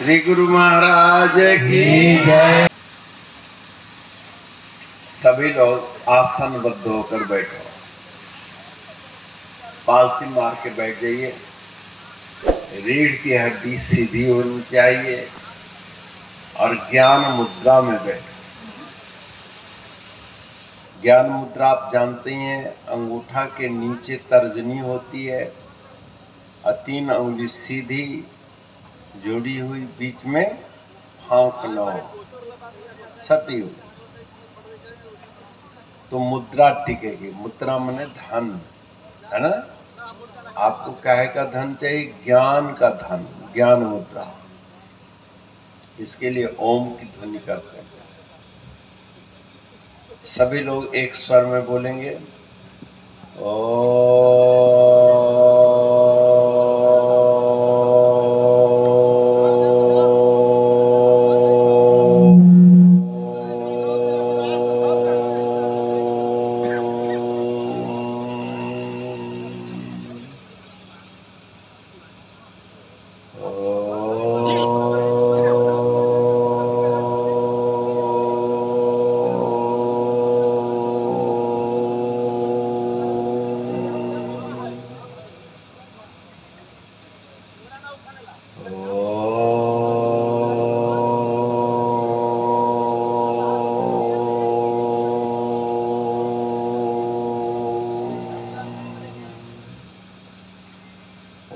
श्री गुरु महाराज की जय। सभी लोग आसनबद्ध होकर बैठो, पालती मार के बैठ जाइए। रीढ़ की हड्डी सीधी होनी चाहिए और ज्ञान मुद्रा में बैठो। ज्ञान मुद्रा आप जानते हैं, अंगूठा के नीचे तर्जनी होती है और 3 उंगली सीधी जुड़ी हुई, बीच में फांक न हो, सटी हुई, तो मुद्रा टिकेगी। मुद्रा माने धन है ना। आपको काहे का धन चाहिए? ज्ञान का धन, ज्ञान मुद्रा। इसके लिए ओम की ध्वनि करते हैं। सभी लोग एक स्वर में बोलेंगे,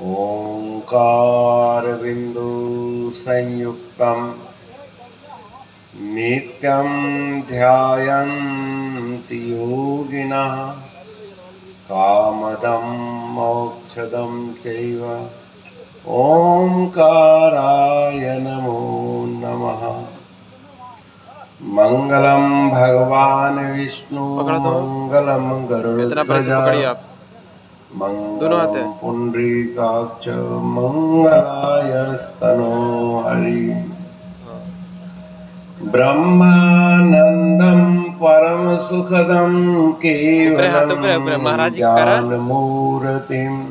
ओंकार बिंदु संयुक्तम नित्यं ध्यायन्ति योगिनः कामदं मोक्षदं चैव। ओंकाराय नमो नमः। मंगलम भगवान विष्णु मंगलम गरुड़ध्वज मंगलम पुंडरीकाक्ष मंगलायस्तनो हरि। ब्रह्मानंदम परम सुखदम केवलम ज्ञानमूर्तिम्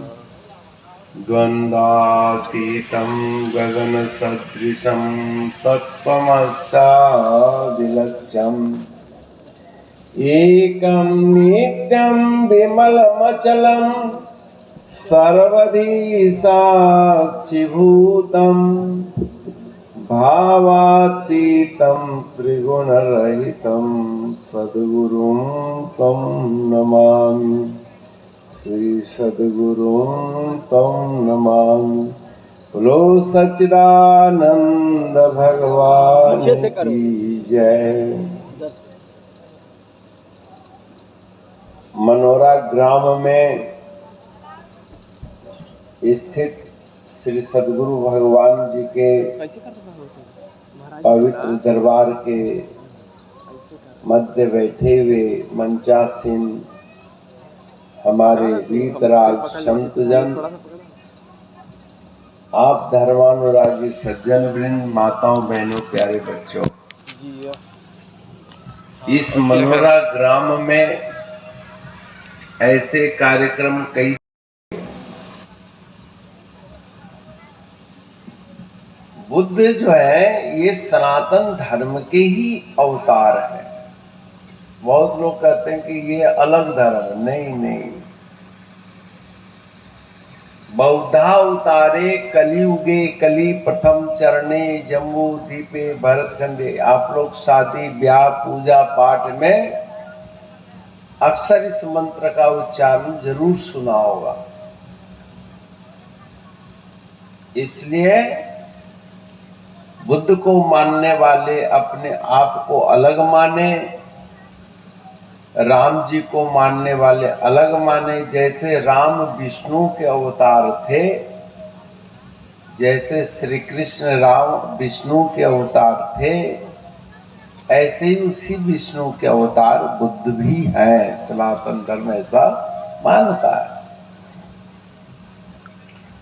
द्वन्द्वातीतं गगन सदृशं तत्त्वमस्यादिलक्ष्यम् एकं नित्यं विमलमचलं सर्वधी साक्षिभूतं भावातीतं त्रिगुणरहितं सद्गुरुं तं नमामि। श्री सद्गुरुं तं नमामि। बोलो सच्चिदानंद भगवान की जय। मनोरा ग्राम में स्थित श्री सद्गुरु भगवान जी के पवित्र दरबार के मध्य बैठे हुए मंचासीन हमारे वीतराग संतजन, आप धर्मानुरागी सज्जन वृंद, माताओं बहनों प्यारे बच्चों, इस मनोरा ग्राम में ऐसे कार्यक्रम कई। बुद्ध जो है ये सनातन धर्म के ही अवतार है। बहुत लोग कहते हैं कि ये अलग धर्म, नहीं। बौद्धावतारे कलियुगे कली प्रथम चरणे जम्बू दीपे भरतखंडे। आप लोग शादी ब्याह पूजा पाठ में अक्सर इस मंत्र का उच्चारण जरूर सुना होगा। इसलिए बुद्ध को मानने वाले अपने आप को अलग माने, राम जी को मानने वाले अलग माने। जैसे राम विष्णु के अवतार थे, जैसे श्री कृष्ण राम विष्णु के अवतार थे, ऐसे ही उसी विष्णु के अवतार बुद्ध भी हैं। सनातन धर्म ऐसा मानता है।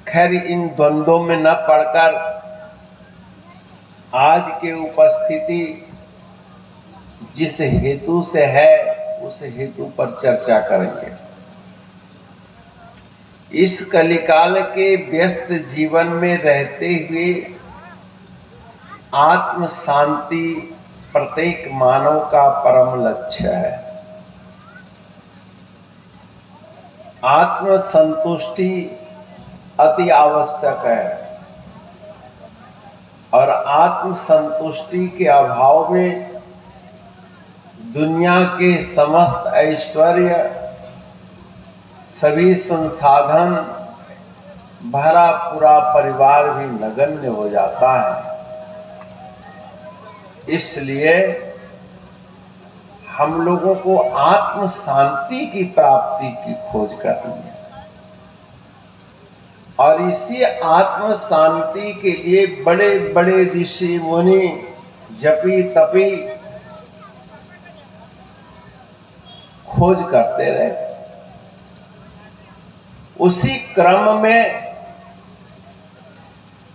खैर, इन द्वंद्वों में न पड़कर आज की उपस्थिति जिस हेतु से है उस हेतु पर चर्चा करेंगे। इस कलिकाल के व्यस्त जीवन में रहते हुए आत्म शांति प्रत्येक मानव का परम लक्ष्य है। आत्म संतुष्टि अति आवश्यक है और आत्म संतुष्टि के अभाव में दुनिया के समस्त ऐश्वर्य, सभी संसाधन, भरा पूरा परिवार भी नगण्य हो जाता है। इसलिए हम लोगों को आत्म शांति की प्राप्ति की खोज करनी है और इसी आत्म शांति के लिए बड़े बड़े ऋषि मुनि, जपी तपी खोज करते रहे। उसी क्रम में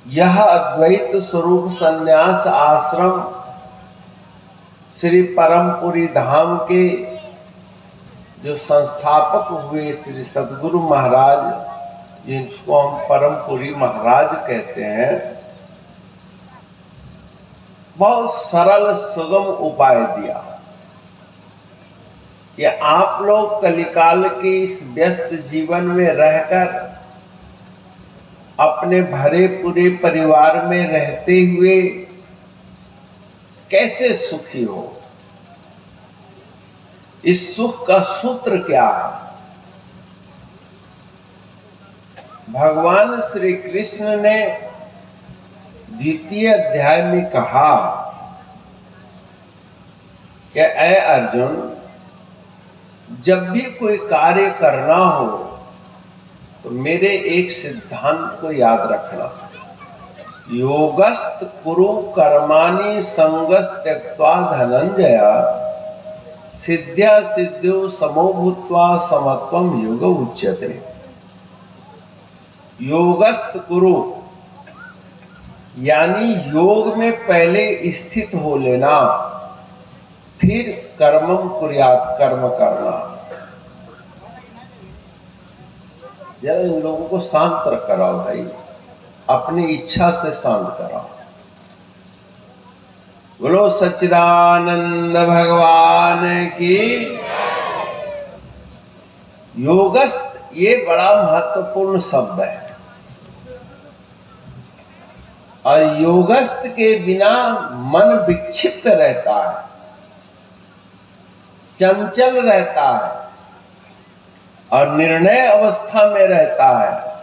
यह अद्वैत स्वरूप संन्यास आश्रम श्री परमपुरी धाम के जो संस्थापक हुए श्री सद्गुरु महाराज, जिनको हम परमपुरी महाराज कहते हैं, बहुत सरल सुगम उपाय दिया कि आप लोग कलिकाल के इस व्यस्त जीवन में रहकर अपने भरे पूरे परिवार में रहते हुए कैसे सुखी हो। इस सुख का सूत्र क्या है? भगवान श्री कृष्ण ने द्वितीय अध्याय में कहा कि ऐ अर्जुन, जब भी कोई कार्य करना हो तो मेरे एक सिद्धांत को याद रखना। योगस्त कुरु कर्माणि संगस् त्यक्त्वा धनंजय सिद्ध्या सिद्ध्यो समो भूत्वा समत्वम योग उच्यते। योगस्त कुरु यानी योग में पहले स्थित हो लेना, फिर कर्मम कुर्यात्, कर्म करना। जरा इन लोगों को शांत कराओ भाई, अपनी इच्छा से शांत कराओ। बोलो सच्चिदानंद भगवान की। योगस्त ये बड़ा महत्वपूर्ण शब्द है और योगस्त के बिना मन विक्षिप्त रहता है, चंचल रहता है और निर्णय अवस्था में रहता है।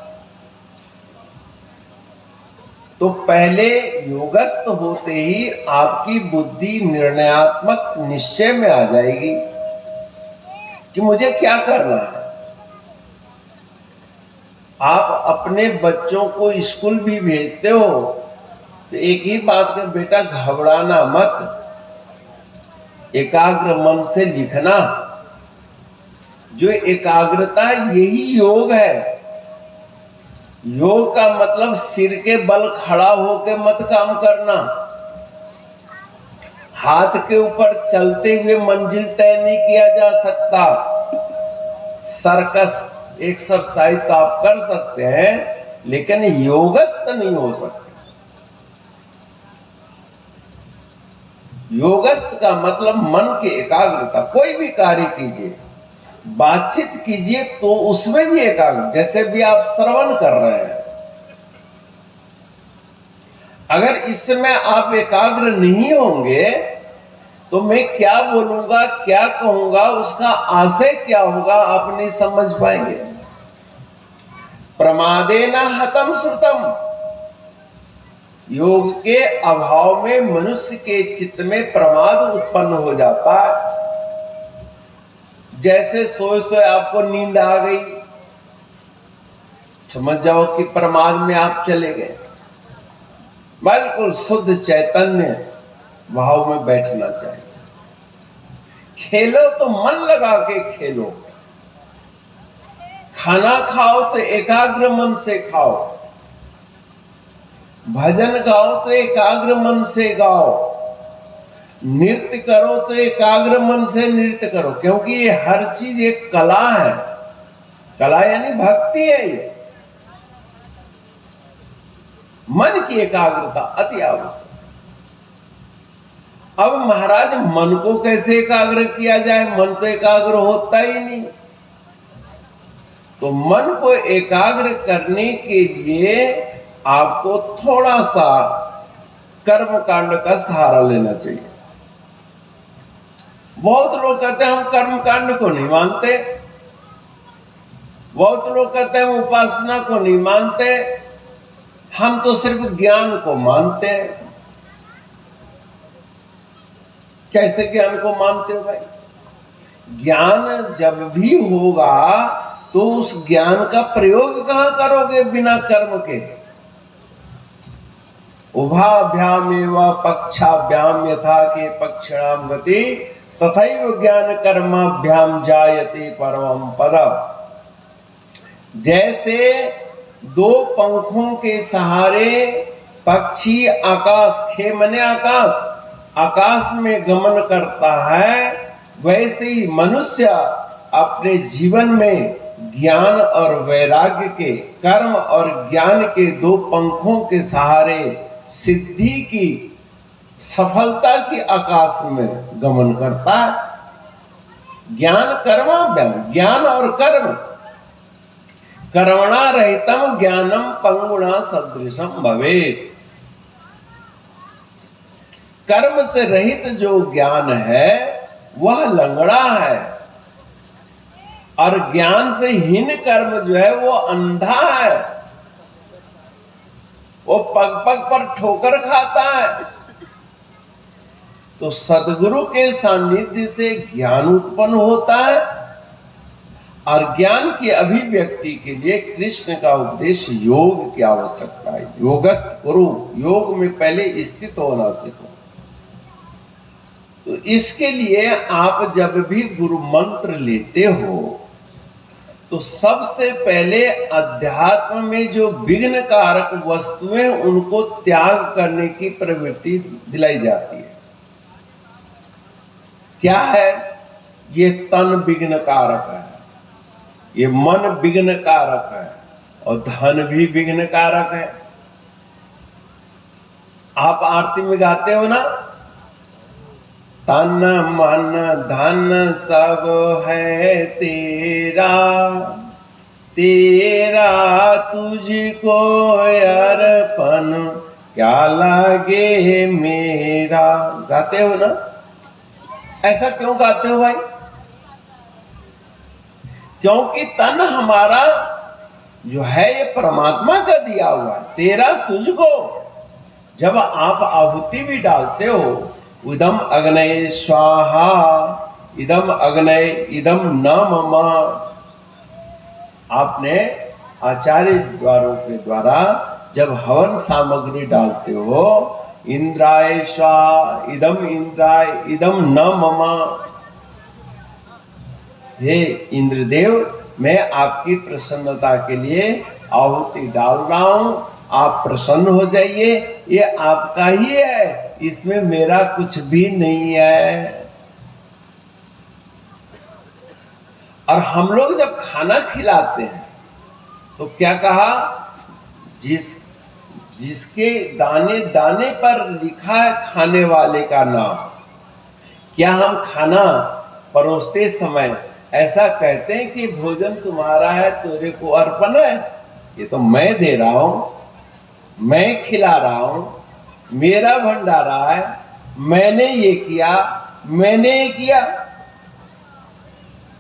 तो पहले योगस्थ होते ही आपकी बुद्धि निर्णयात्मक निश्चय में आ जाएगी कि मुझे क्या करना है। आप अपने बच्चों को स्कूल भी भेजते हो तो एक ही बात का, बेटा घबराना मत, एकाग्र मन से लिखना। जो एकाग्रता यही योग है। योग का मतलब सिर के बल खड़ा होकर मत काम करना, हाथ के ऊपर चलते हुए मंजिल तय नहीं किया जा सकता। सर्कस एक्सरसाइज तो आप कर सकते हैं लेकिन योगस्थ नहीं हो सकते। योगस्थ का मतलब मन की एकाग्रता। कोई भी कार्य कीजिए, बातचीत कीजिए तो उसमें भी एकाग्र, जैसे भी आप श्रवण कर रहे हैं, अगर इस समय आप एकाग्र नहीं होंगे तो मैं क्या बोलूंगा, क्या कहूंगा, उसका आशय क्या होगा, आप नहीं समझ पाएंगे। प्रमादेन हतम श्रुतम। योग के अभाव में मनुष्य के चित्त में प्रमाद उत्पन्न हो जाता है। जैसे सोए सोए आपको नींद आ गई, समझ जाओ कि प्रमाद में आप चले गए। बिल्कुल शुद्ध चैतन्य भाव में बैठना चाहिए। खेलो तो मन लगा के खेलो, खाना खाओ तो एकाग्र मन से खाओ, भजन गाओ तो एकाग्र मन से गाओ, नृत्य करो तो एकाग्र मन से नृत्य करो, क्योंकि ये हर चीज एक कला है। कला यानी भक्ति है। ये मन की एकाग्रता अति आवश्यक। अब महाराज मन को कैसे एकाग्र किया जाए? मन तो एकाग्र होता ही नहीं। तो मन को एकाग्र करने के लिए आपको थोड़ा सा कर्म कांड का सहारा लेना चाहिए। बहुत लोग कहते हैं हम कर्म कांड को नहीं मानते, बहुत लोग कहते हैं हम उपासना को नहीं मानते, हम तो सिर्फ ज्ञान को मानते हैं। कैसे ज्ञान को मानते हो भाई? ज्ञान जब भी होगा तो उस ज्ञान का प्रयोग कहां करोगे बिना कर्म के? उभाभ्यामेव पक्षाभ्याम यथा के पक्षणाम गति तथैव ज्ञान कर्माभ्याम जायते परमं पदम्। जैसे दो पंखों के सहारे पक्षी आकाश, खे मने आकाश, आकाश में गमन करता है, वैसे ही मनुष्य अपने जीवन में ज्ञान और वैराग्य के, कर्म और ज्ञान के दो पंखों के सहारे सिद्धि की, सफलता की आकाश में गमन करता है। ज्ञान कर्माभ्याम, ज्ञान और कर्म, कर्मणा रहितम ज्ञानम पंगुणा सदृशम भवेत्। कर्म से रहित जो ज्ञान है वह लंगड़ा है, और ज्ञान से हीन कर्म जो है वो अंधा है, वो पग पग पर ठोकर खाता है। तो सद्गुरु के सानिध्य से ज्ञान उत्पन्न होता है, और ज्ञान की अभिव्यक्ति के लिए कृष्ण का उपदेश योग की आवश्यकता है। योगस्थ गुरु, योग में पहले स्थित होना सीखो। तो इसके लिए आप जब भी गुरु मंत्र लेते हो तो सबसे पहले अध्यात्म में जो विघ्न कारक वस्तुएं उनको त्याग करने की प्रवृत्ति दिलाई जाती है। क्या है? ये तन विघ्न कारक है, ये मन विघ्न कारक है, और धन भी विघ्न कारक है। आप आरती में गाते हो ना, तन मन धन सब है तेरा, तेरा तुझको अर्पण क्या लागे मेरा। गाते हो ना? ऐसा क्यों गाते हो भाई? क्योंकि तन हमारा जो है ये परमात्मा का दिया हुआ है, तेरा तुझको। जब आप आहुति भी डालते हो, इदम अग्नये स्वाहा, इदम अग्नये इदम न मम, आपने आचार्य द्वारों के द्वारा जब हवन सामग्री डालते हो, इंद्राय स्वाहा, इदम इंद्राय इदम न मम, हे इंद्रदेव मैं आपकी प्रसन्नता के लिए आहुति डाल रहा हूं, आप प्रसन्न हो जाइए, ये आपका ही है, इसमें मेरा कुछ भी नहीं है। और हम लोग जब खाना खिलाते हैं तो क्या कहा? जिसके दाने दाने पर लिखा है खाने वाले का नाम। क्या हम खाना परोसते समय ऐसा कहते हैं कि भोजन तुम्हारा है, तेरे को अर्पण है? ये तो मैं दे रहा हूं, मैं खिला रहा हूं, मेरा भंडारा है, मैंने ये किया, मैंने ये किया।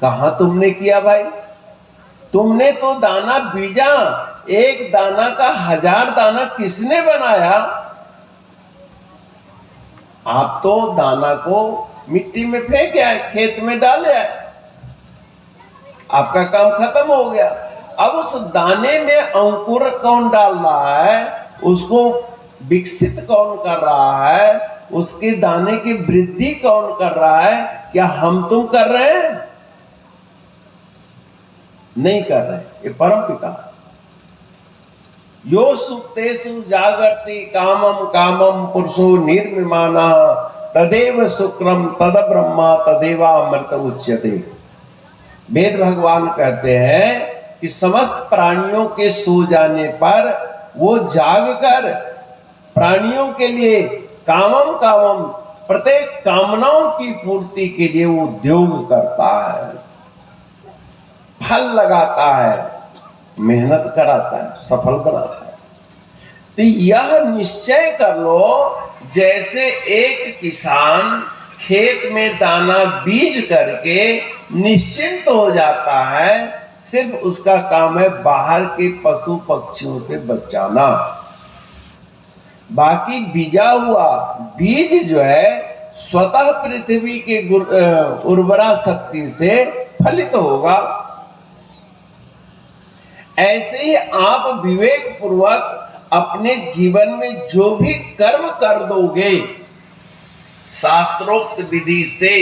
कहां तुमने किया भाई? तुमने तो दाना बीजा, एक दाना का 1000 दाना किसने बनाया? आप तो दाना को मिट्टी में फेंक आए, खेत में डाले आए, आपका काम खत्म हो गया। अब उस दाने में अंकुर कौन डाल रहा है, उसको विकसित कौन कर रहा है, उसके दाने की वृद्धि कौन कर रहा है? क्या हम तुम कर रहे हैं? नहीं कर रहे। ये परम पिता। यो सुप्तेषु जागर्ति कामम कामम पुरुषो निर्मिमाना तदेव शुक्रम तद ब्रह्मा तदेवा अमृत उच्यते। वेद भगवान कहते हैं कि समस्त प्राणियों के सो जाने पर वो जागकर प्राणियों के लिए कामम कामम प्रत्येक कामनाओं की पूर्ति के लिए वो उद्योग करता है, फल लगाता है, मेहनत कराता है, सफल बनाता है। तो यह निश्चय कर लो, जैसे एक किसान खेत में दाना बीज करके निश्चिंत हो जाता है, सिर्फ उसका काम है बाहर के पशु पक्षियों से बचाना। बाकी बीजा हुआ बीज जो है स्वतः पृथ्वी के उर्वरा शक्ति से फलित होगा। ऐसे ही आप विवेक पूर्वक अपने जीवन में जो भी कर्म कर दोगे शास्त्रोक्त विधि से,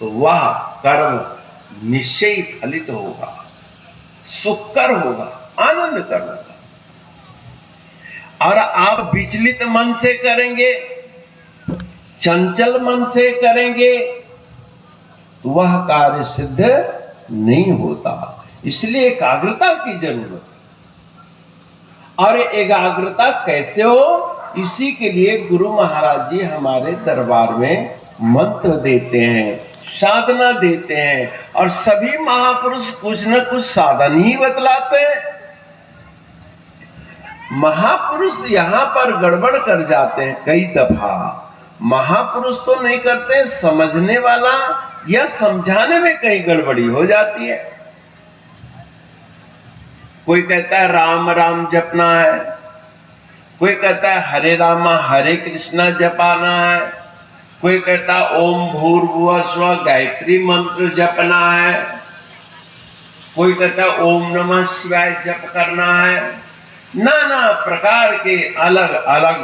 तो वह कर्म निश्चय फलित होगा, सुखकर होगा, आनंद कर होगा। और आप विचलित मन से करेंगे, चंचल मन से करेंगे, तो वह कार्य सिद्ध नहीं होता। इसलिए एकाग्रता की जरूरत है। और एकाग्रता कैसे हो, इसी के लिए गुरु महाराज जी हमारे दरबार में मंत्र देते हैं, साधना देते हैं, और सभी महापुरुष कुछ न कुछ साधन ही बतलाते हैं। महापुरुष यहां पर गड़बड़ कर जाते हैं कई दफा। महापुरुष तो नहीं करते, समझने वाला या समझाने में कहीं गड़बड़ी हो जाती है। कोई कहता है राम राम जपना है, कोई कहता है हरे रामा हरे कृष्णा जपाना है, कोई कहता है ओम भूर्भुवः स्वः गायत्री मंत्र जपना है, कोई कहता है ओम नमः शिवाय जप करना है। नाना प्रकार के अलग अलग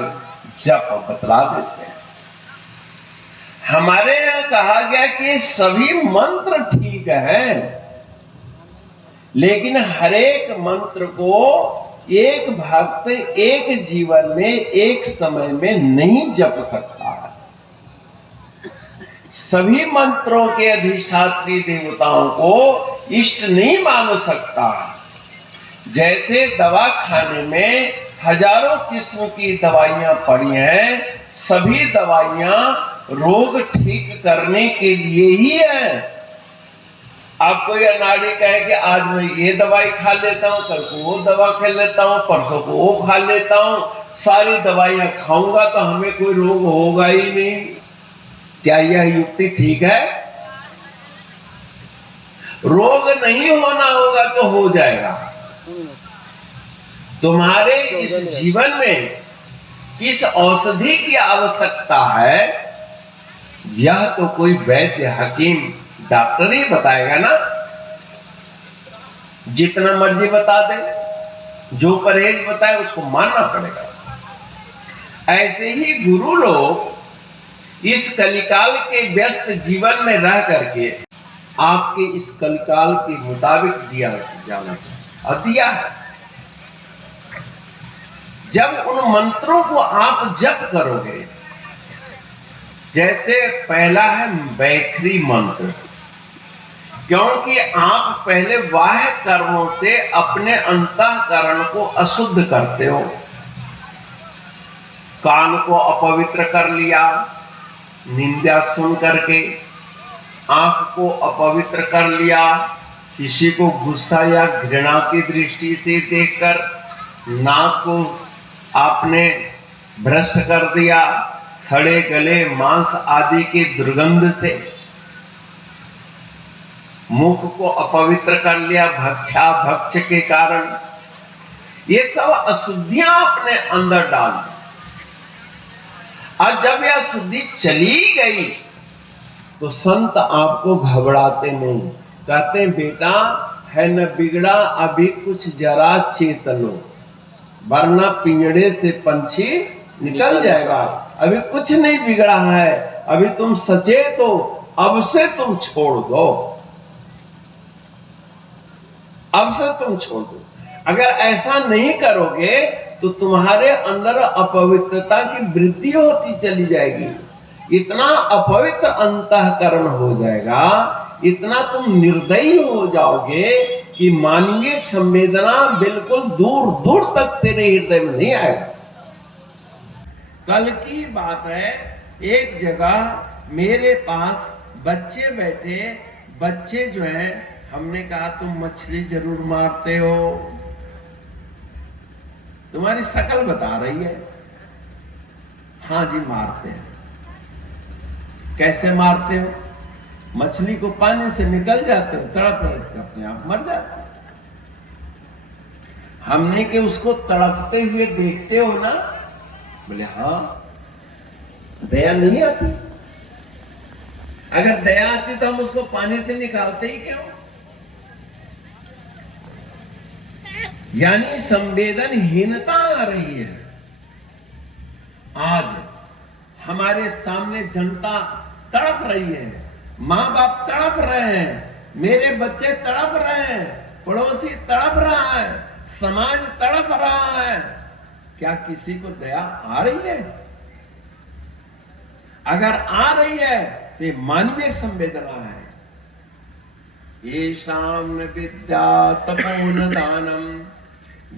जप बतला देते हैं। हमारे यहां कहा गया कि सभी मंत्र ठीक हैं, लेकिन हरेक मंत्र को एक भक्त एक जीवन में एक समय में नहीं जप सकता है। सभी मंत्रों के अधिष्ठात्री देवताओं को इष्ट नहीं मान सकता। जैसे दवा खाने में हजारों किस्म की दवाइयां पड़ी हैं, सभी दवाइयां रोग ठीक करने के लिए ही है। आप कोई अनाड़ी कहे कि आज मैं ये दवाई खा लेता हूं, कल को वो दवा खा लेता हूं, परसों को वो खा लेता हूं, सारी दवाइयां खाऊंगा तो हमें कोई रोग होगा ही नहीं। क्या यह युक्ति ठीक है? रोग नहीं होना होगा तो हो जाएगा। तुम्हारे इस जीवन में किस औषधि की आवश्यकता है, यह तो कोई वैद्य हकीम डॉक्टर ही बताएगा ना। जितना मर्जी बता दे, जो परहेज बताए उसको मानना पड़ेगा। ऐसे ही गुरु लोग इस कलिकाल के व्यस्त जीवन में रह करके आपके इस कलिकाल के मुताबिक दिया जाना चाहिए और दिया है। जब उन मंत्रों को आप जप करोगे, जैसे पहला है मैथिली मंत्र, क्योंकि आप पहले बाह्य कर्मों से अपने अंतःकरण को अशुद्ध करते हो। कान को अपवित्र कर लिया निंदा सुन करके, आंख को अपवित्र कर लिया किसी को गुस्सा या घृणा की दृष्टि से देखकर, नाक को आपने भ्रष्ट कर दिया सड़े गले मांस आदि की दुर्गंध से, मुख को अपवित्र कर लिया भक्षा भक्ष के कारण। ये सब अशुद्धियां अपने अंदर डाल दी। और जब यह शुद्धि चली गई तो संत आपको घबराते नहीं, कहते बेटा है न बिगड़ा अभी कुछ जरा चेतनो, वरना पिंजड़े से पंछी निकल जाएगा। अभी कुछ नहीं बिगड़ा है, अभी तुम सचेत हो, अब से तुम छोड़ दो, अब से तुम छोड़ दो। अगर ऐसा नहीं करोगे तो तुम्हारे अंदर अपवित्रता की वृद्धि होती चली जाएगी। इतना अपवित्र अंतःकरण हो जाएगा, इतना तुम निर्दयी हो जाओगे कि मानवीय संवेदना बिल्कुल दूर दूर तक तेरे हृदय में नहीं आएगा। कल की बात है, एक जगह मेरे पास बच्चे बैठे, बच्चे जो हैं, हमने कहा तुम मछली जरूर मारते हो, तुम्हारी शक्ल बता रही है। हाँ जी मारते हैं। कैसे मारते हो? मछली को पानी से निकल जाते हो, तड़प तड़प के अपने आप मर जाते हो। हमने कि उसको तड़पते हुए देखते हो ना? बोले हाँ। दया नहीं आती? अगर दया आती तो हम उसको पानी से निकालते ही क्यों? यानी संवेदनहीनता आ रही है। आज हमारे सामने जनता तड़प रही है, मां बाप तड़प रहे हैं, मेरे बच्चे तड़प रहे हैं, पड़ोसी तड़प रहा है, समाज तड़प रहा है। क्या किसी को दया आ रही है? अगर आ रही है तो ये मानवीय संवेदना है। येषां न विद्या तपो न दानम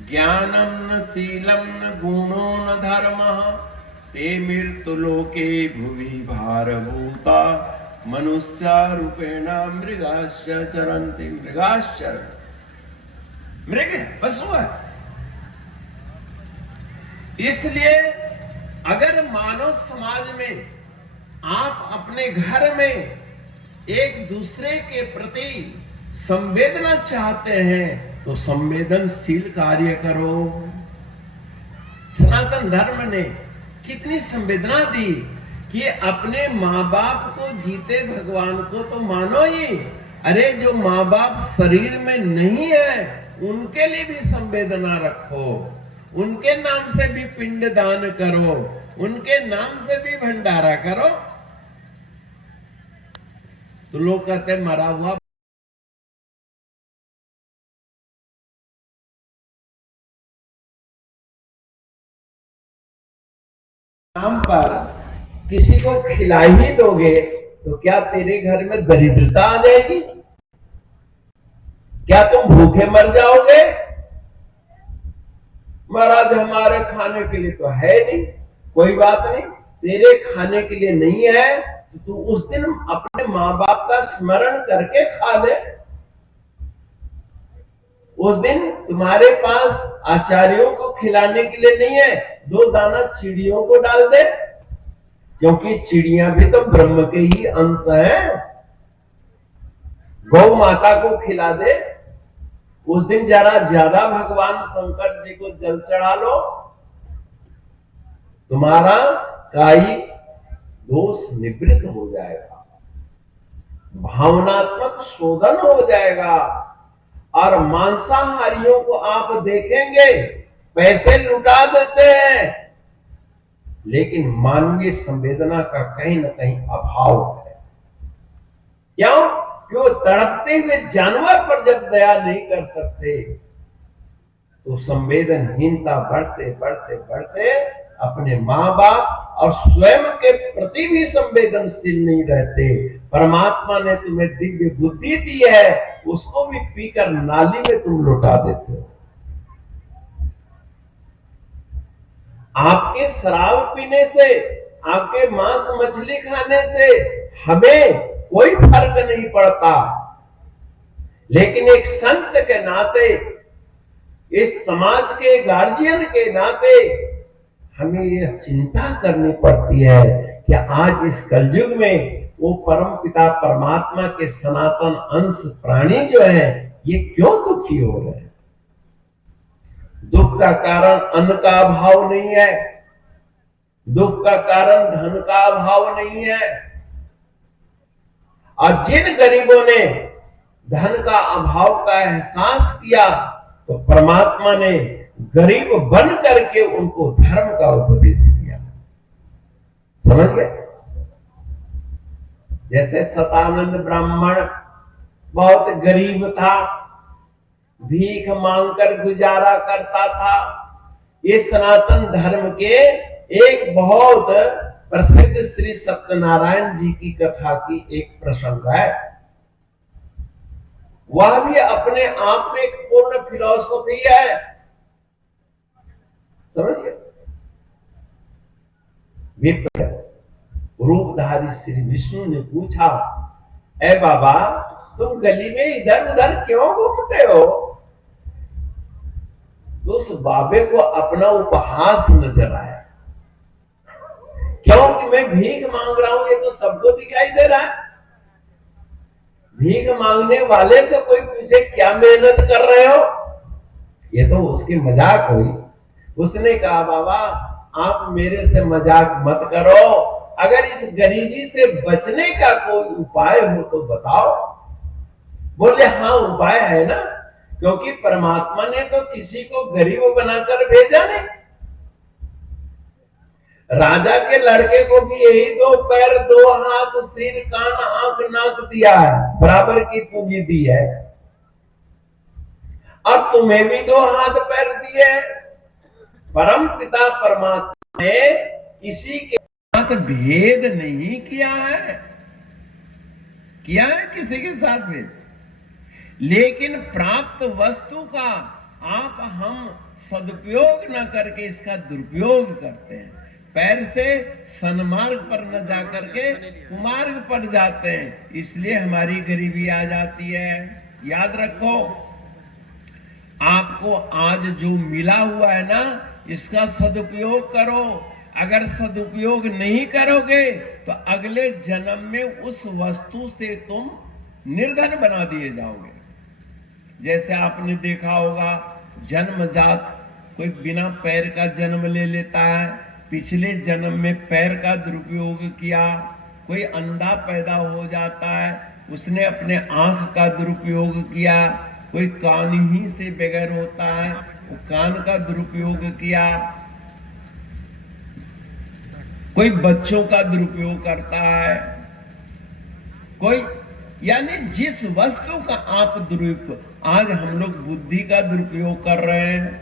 ज्ञानम न शीलम न गुणो न धर्मः ते मृत्युलोके भुवि भारभूता मनुष्य रूपेण मृगाश्च चरन्ति। मृगाश्चर, मृग है, पशु है। इसलिए अगर मानव समाज में आप अपने घर में एक दूसरे के प्रति संवेदना चाहते हैं तो संवेदनशील कार्य करो। सनातन धर्म ने कितनी संवेदना दी कि अपने माँ बाप को जीते भगवान को तो मानो ही, अरे जो माँ बाप शरीर में नहीं है उनके लिए भी संवेदना रखो, उनके नाम से भी पिंड दान करो, उनके नाम से भी भंडारा करो। तो लोग कहते हैं मरा हुआ नाम पर किसी को खिला ही दोगे तो क्या तेरे घर में दरिद्रता आ जाएगी? क्या तुम भूखे मर जाओगे? महाराज हमारे खाने के लिए तो है नहीं। कोई बात नहीं, तेरे खाने के लिए नहीं है तो तू उस दिन अपने माँ बाप का स्मरण करके खा ले। उस दिन तुम्हारे पास आचार्यों को खिलाने के लिए नहीं है, 2 दाना चिड़ियों को डाल दे, क्योंकि चिड़िया भी तो ब्रह्म के ही अंश हैं। गौ माता को खिला दे। उस दिन जरा ज्यादा भगवान शंकर जी को जल चढ़ा लो, तुम्हारा काई दोष निवृत्त हो जाएगा, भावनात्मक शोधन हो जाएगा। और मांसाहारियों को आप देखेंगे पैसे लुटा देते हैं, लेकिन मानवीय संवेदना का कहीं न कहीं अभाव है। क्यों? क्यों? तड़पते हुए जानवर पर जब दया नहीं कर सकते तो संवेदनहीनता बढ़ते बढ़ते बढ़ते अपने माँ बाप और स्वयं के प्रति भी संवेदनशील नहीं रहते। परमात्मा ने तुम्हें दिव्य बुद्धि दी है, उसको भी पीकर नाली में तुम लुटा देते हो। आपके शराब पीने से, आपके मांस मछली खाने से हमें कोई फर्क नहीं पड़ता, लेकिन एक संत के नाते, इस समाज के गार्जियन के नाते हमें यह चिंता करनी पड़ती है कि आज इस कलयुग में वो परम पिता परमात्मा के सनातन अंश प्राणी जो है ये क्यों दुखी हो रहे हैं। दुख का कारण अन्न का अभाव नहीं है, दुख का कारण धन का अभाव नहीं है। और जिन गरीबों ने धन का अभाव का एहसास किया तो परमात्मा ने गरीब बन करके उनको धर्म का उपदेश किया। समझ गए? जैसे सतानंद ब्राह्मण बहुत गरीब था, भीख मांगकर गुजारा करता था। ये सनातन धर्म के एक बहुत प्रसिद्ध श्री सत्यनारायण जी की कथा की एक प्रसंग है। वह भी अपने आप में एक पूर्ण फिलॉसफी है। समझिए? विप्र रूपधारी श्री विष्णु ने पूछा, ए बाबा, तुम गली में इधर उधर क्यों घूमते हो? तो उस बाबे को अपना उपहास नजर आया, क्योंकि मैं भीख मांग रहा हूं, ये तो सबको दिखाई दे रहा है। भीख मांगने वाले से कोई पूछे क्या मेहनत कर रहे हो, ये तो उसकी मजाक हुई। उसने कहा, बाबा आप मेरे से मजाक मत करो, अगर इस गरीबी से बचने का कोई उपाय हो तो बताओ। बोले, हाँ उपाय है ना, क्योंकि परमात्मा ने तो किसी को गरीब बनाकर भेजा नहीं। राजा के लड़के को भी यही 2 पैर 2 हाथ सिर कान आंख नाक दिया है, बराबर की पूंजी दी है। अब तुम्हें भी 2 हाथ पैर दिए। परम पिता परमात्मा ने किसी के साथ भेद नहीं किया है, किसी के साथ भेद, लेकिन प्राप्त वस्तु का हम सदुपयोग न करके इसका दुरुपयोग करते हैं। पैर से सन्मार्ग पर न जाकर के कुमार्ग पर जाते हैं, इसलिए हमारी गरीबी आ जाती है। याद रखो, आपको आज जो मिला हुआ है ना, इसका सदुपयोग करो। अगर सदुपयोग नहीं करोगे तो अगले जन्म में उस वस्तु से तुम निर्धन बना दिए जाओगे। जैसे आपने देखा होगा, जन्मजात कोई बिना पैर का जन्म ले लेता है, पिछले जन्म में पैर का दुरुपयोग किया। कोई अंधा पैदा हो जाता है, उसने अपने आंख का दुरुपयोग किया। कोई कान ही से बगैर होता है, वो कान का दुरुपयोग किया। कोई बच्चों का दुरुपयोग करता है, कोई, यानी जिस वस्तु का आप दुरुपयोग, आज हम लोग बुद्धि का दुरुपयोग कर रहे हैं।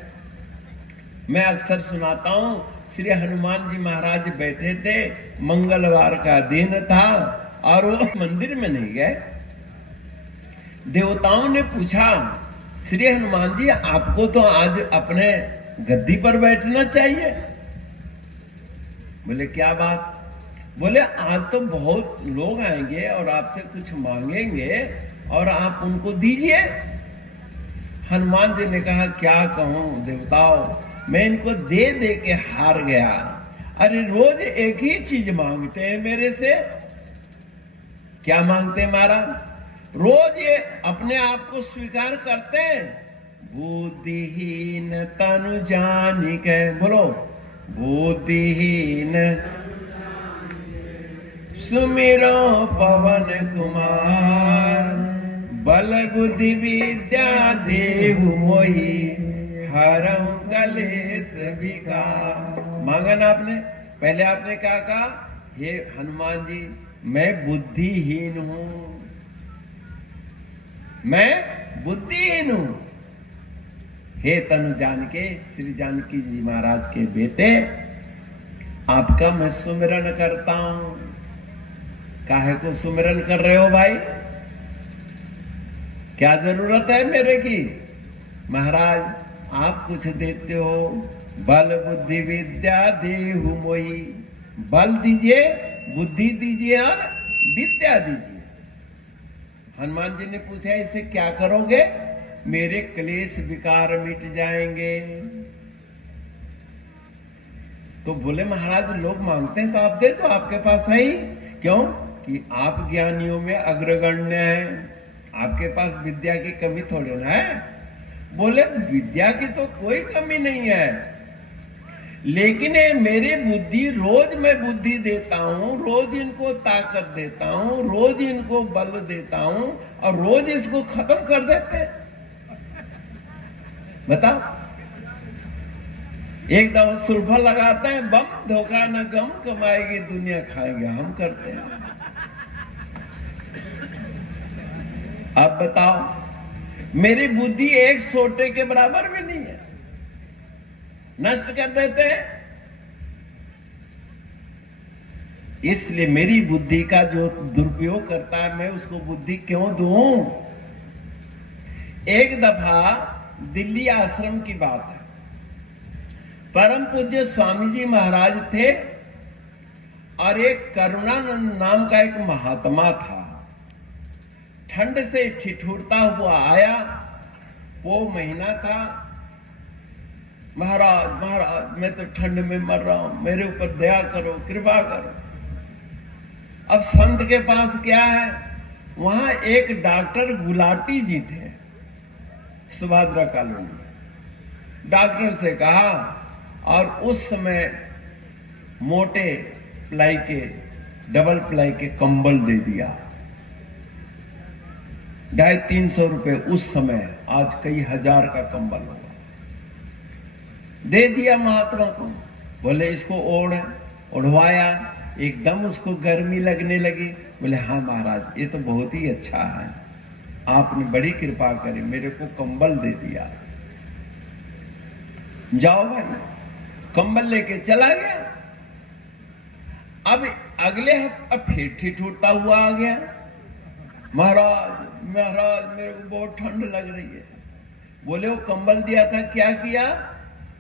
मैं अक्सर सुनाता हूं, श्री हनुमान जी महाराज बैठे थे, मंगलवार का दिन था और वो मंदिर में नहीं गए। देवताओं ने पूछा, श्री हनुमान जी आपको तो आज अपने गद्दी पर बैठना चाहिए। बोले क्या बात? बोले आज तो बहुत लोग आएंगे और आपसे कुछ मांगेंगे और आप उनको दीजिए। हनुमान जी ने कहा, क्या कहूं देवताओं, मैं इनको दे दे के हार गया। अरे रोज एक ही चीज मांगते हैं मेरे से। क्या मांगते हैं महाराज? रोज ये अपने आप को स्वीकार करते हैं, बुद्धिहीन तनु जानिके, बोलो, बुद्धिहीन सुमिरो पवन कुमार, बल बुद्धि विद्या देहु मोहि, हरम कलेश विकार। मांगा ना आपने? पहले आपने क्या कहा? हे हनुमान जी, मैं बुद्धिहीन हूं, मैं बुद्धिहीन हूं। हे तनु जानके, श्री जानकी जी महाराज के बेटे, आपका मैं सुमिरन करता हूं। काहे को सुमिरन कर रहे हो भाई? क्या जरूरत है मेरे की? महाराज आप कुछ देते हो, बल बुद्धि विद्या देहु मोहि। बल दीजिए, बुद्धि दीजिए और विद्या दीजिए। हनुमान जी ने पूछा, इसे क्या करोगे? मेरे क्लेश विकार मिट जाएंगे। तो बोले, महाराज लोग मांगते हैं तो आप दे दो, आपके पास है ही। क्यों? कि आप ज्ञानियों में अग्रगण्य हैं, आपके पास विद्या की कमी थोड़ी ना है। बोले, विद्या की तो कोई कमी नहीं है, लेकिन मेरी बुद्धि, रोज मैं बुद्धि देता हूं, रोज इनको ताकत देता हूं, रोज इनको बल देता हूं और रोज इसको खत्म कर देते हैं। बताओ, एक दफा सुरफा लगाता है, बम धोखा न गम, कमाएगी दुनिया खाएंगे, हम करते हैं। अब बताओ, मेरी बुद्धि एक सोटे के बराबर भी नहीं है, नष्ट कर देते हैं। इसलिए मेरी बुद्धि का जो दुरुपयोग करता है, मैं उसको बुद्धि क्यों दूं? एक दफा दिल्ली आश्रम की बात है, परम पूज्य स्वामी जी महाराज थे और एक करुणानंद नाम का एक महात्मा था, ठंड से ठिठुरता हुआ आया। वो महीना था, महाराज महाराज मैं तो ठंड में मर रहा हूं, मेरे ऊपर दया करो, कृपा करो। अब संत के पास क्या है, वहां एक डॉक्टर गुलाटी जी थे, सुभद्रा कॉलोनी। डॉक्टर से कहा, और उस समय मोटे प्लाई के, डबल प्लाई के कंबल दे दिया, 250-300 रुपए उस समय, आज कई हजार का कंबल होगा, दे दिया महात्मा को। बोले इसको ओढ़वाया, एकदम उसको गर्मी लगने लगी। बोले हाँ महाराज ये तो बहुत ही अच्छा है, आपने बड़ी कृपा करी, मेरे को कंबल दे दिया। जाओ भाई, कंबल लेके चला गया। अब अगले हफ्ते फिर ठिठुरता हुआ आ गया, महाराज महाराज मेरे को बहुत ठंड लग रही है। बोले वो कंबल दिया था क्या किया?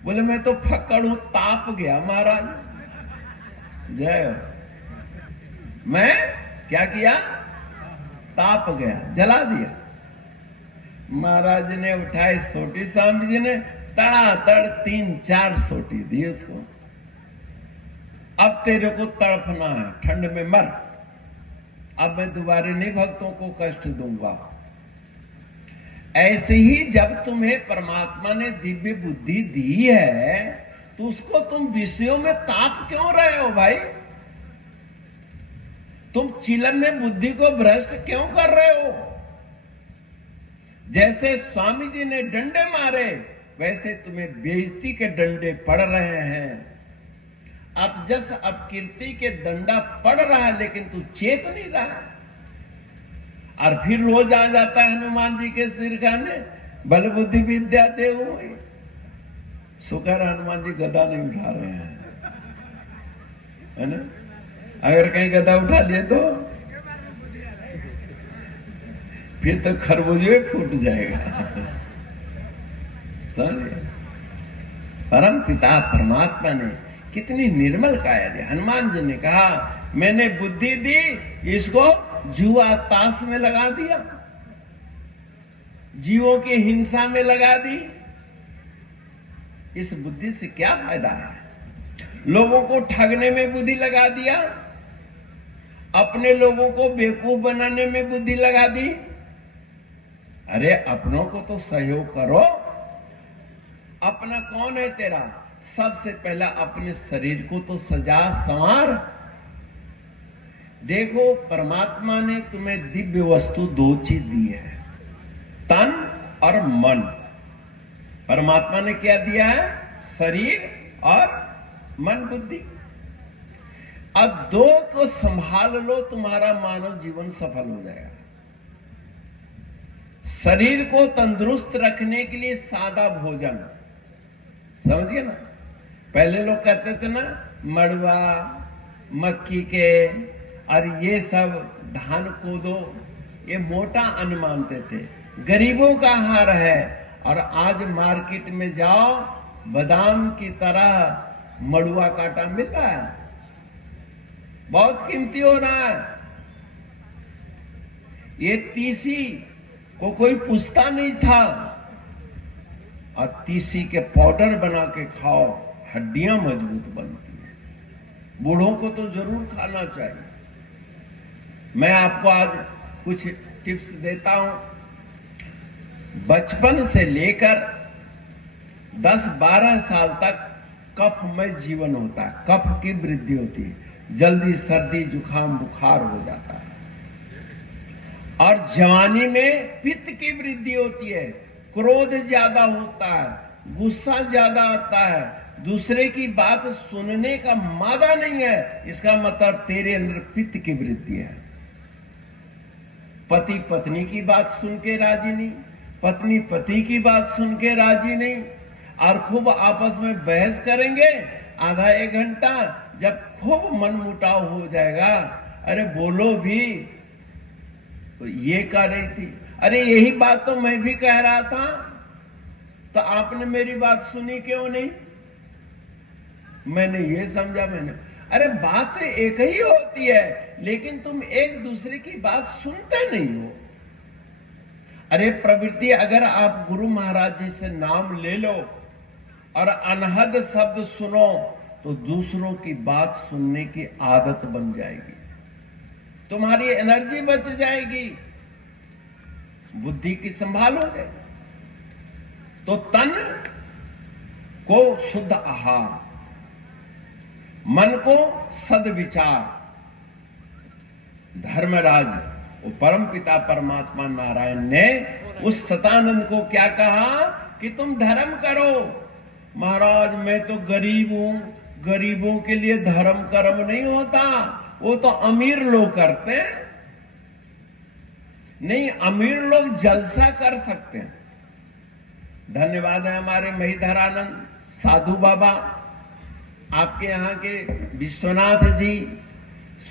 बोले मैं तो फक्कड़ हूं, ताप गया महाराज। जय हो। मैं क्या किया? ताप गया, जला दिया। महाराज ने उठाई सोटी, स्वामी जी ने तड़ातड़ 3-4 सोटी दी उसको। अब तेरे को तड़पना है, ठंड में मर, अब मैं दोबारा नहीं भक्तों को कष्ट दूंगा। ऐसे ही जब तुम्हें परमात्मा ने दिव्य बुद्धि दी है, तो उसको तुम विषयों में ताप क्यों रहे हो भाई? तुम चिलम में बुद्धि को भ्रष्ट क्यों कर रहे हो? जैसे स्वामी जी ने डंडे मारे, वैसे तुम्हें बेइज्जती के डंडे पड़ रहे हैं। अब जस अपकीर्ति के डंडा पड़ रहा है, लेकिन तू चेत नहीं रहा। और फिर रोज आ जाता है हनुमान जी के सिर खाने, बल बुद्धि विद्या दे हुई। शुक्र हनुमान जी गदा नहीं उठा रहे हैं, है ना? अगर कहीं गदा उठा लिए तो फिर तो खरबूजे फूट जाएगा। परम पिता परमात्मा ने कितनी निर्मल काया दी। हनुमान जी ने कहा मैंने बुद्धि दी, इसको जुआ ताश में लगा दिया, जीवों की हिंसा में लगा दी। इस बुद्धि से क्या फायदा है? लोगों को ठगने में बुद्धि लगा दिया, अपने लोगों को बेवकूफ बनाने में बुद्धि लगा दी। अरे अपनों को तो सहयोग करो। अपना कौन है तेरा? सबसे पहला अपने शरीर को तो सजा संवार। देखो परमात्मा ने तुम्हें दिव्य वस्तु 2 चीज दी है, तन और मन। परमात्मा ने क्या दिया है? शरीर और मन बुद्धि। अब 2 को संभाल लो, तुम्हारा मानव जीवन सफल हो जाएगा। शरीर को तंदुरुस्त रखने के लिए सादा भोजन, समझिए ना। पहले लोग कहते थे ना, मड़ुआ मक्की के और ये सब धान कोदो, ये मोटा अन्न मानते थे, गरीबों का आहार है। और आज मार्केट में जाओ, बादाम की तरह मड़ुआ का आटा मिल रहा है, बहुत कीमती हो रहा है। ये तीसी को कोई पूछता नहीं था, और तीसी के पाउडर बना के खाओ, हड्डियां मजबूत बनती हैं। बूढ़ों को तो जरूर खाना चाहिए। मैं आपको आज कुछ टिप्स देता हूं। बचपन से लेकर 10-12 साल तक कफ में जीवन होता है, कफ की वृद्धि होती है, जल्दी सर्दी जुकाम बुखार हो जाता है। और जवानी में पित्त की वृद्धि होती है, क्रोध ज्यादा होता है, गुस्सा ज्यादा आता है, दूसरे की बात सुनने का मादा नहीं है। इसका मतलब तेरे अंदर पित्त की वृद्धि है। पति पत्नी की बात सुन के राजी नहीं, पत्नी पति की बात सुन के राजी नहीं, और खूब आपस में बहस करेंगे आधा 1 घंटा। जब खूब मनमुटाव हो जाएगा, अरे बोलो भी, तो ये कह रही थी, अरे यही बात तो मैं भी कह रहा था, तो आपने मेरी बात सुनी क्यों नहीं? मैंने ये समझा, मैंने अरे बात तो एक ही होती है, लेकिन तुम एक दूसरे की बात सुनते नहीं हो। अरे प्रवृत्ति, अगर आप गुरु महाराज जी से नाम ले लो और अनहद शब्द सुनो तो दूसरों की बात सुनने की आदत बन जाएगी, तुम्हारी एनर्जी बच जाएगी, बुद्धि की संभालोगे। तो तन को शुद्ध आहार, मन को सद्विचार। धर्मराज, वो परम पिता परमात्मा नारायण ने उस सतानंद को क्या कहा कि तुम धर्म करो। महाराज मैं तो गरीब हूं, गरीबों के लिए धर्म कर्म नहीं होता, वो तो अमीर लोग करते हैं। नहीं, अमीर लोग जलसा कर सकते हैं। धन्यवाद है हमारे महिधरानंद साधु बाबा, आपके यहाँ के विश्वनाथ जी,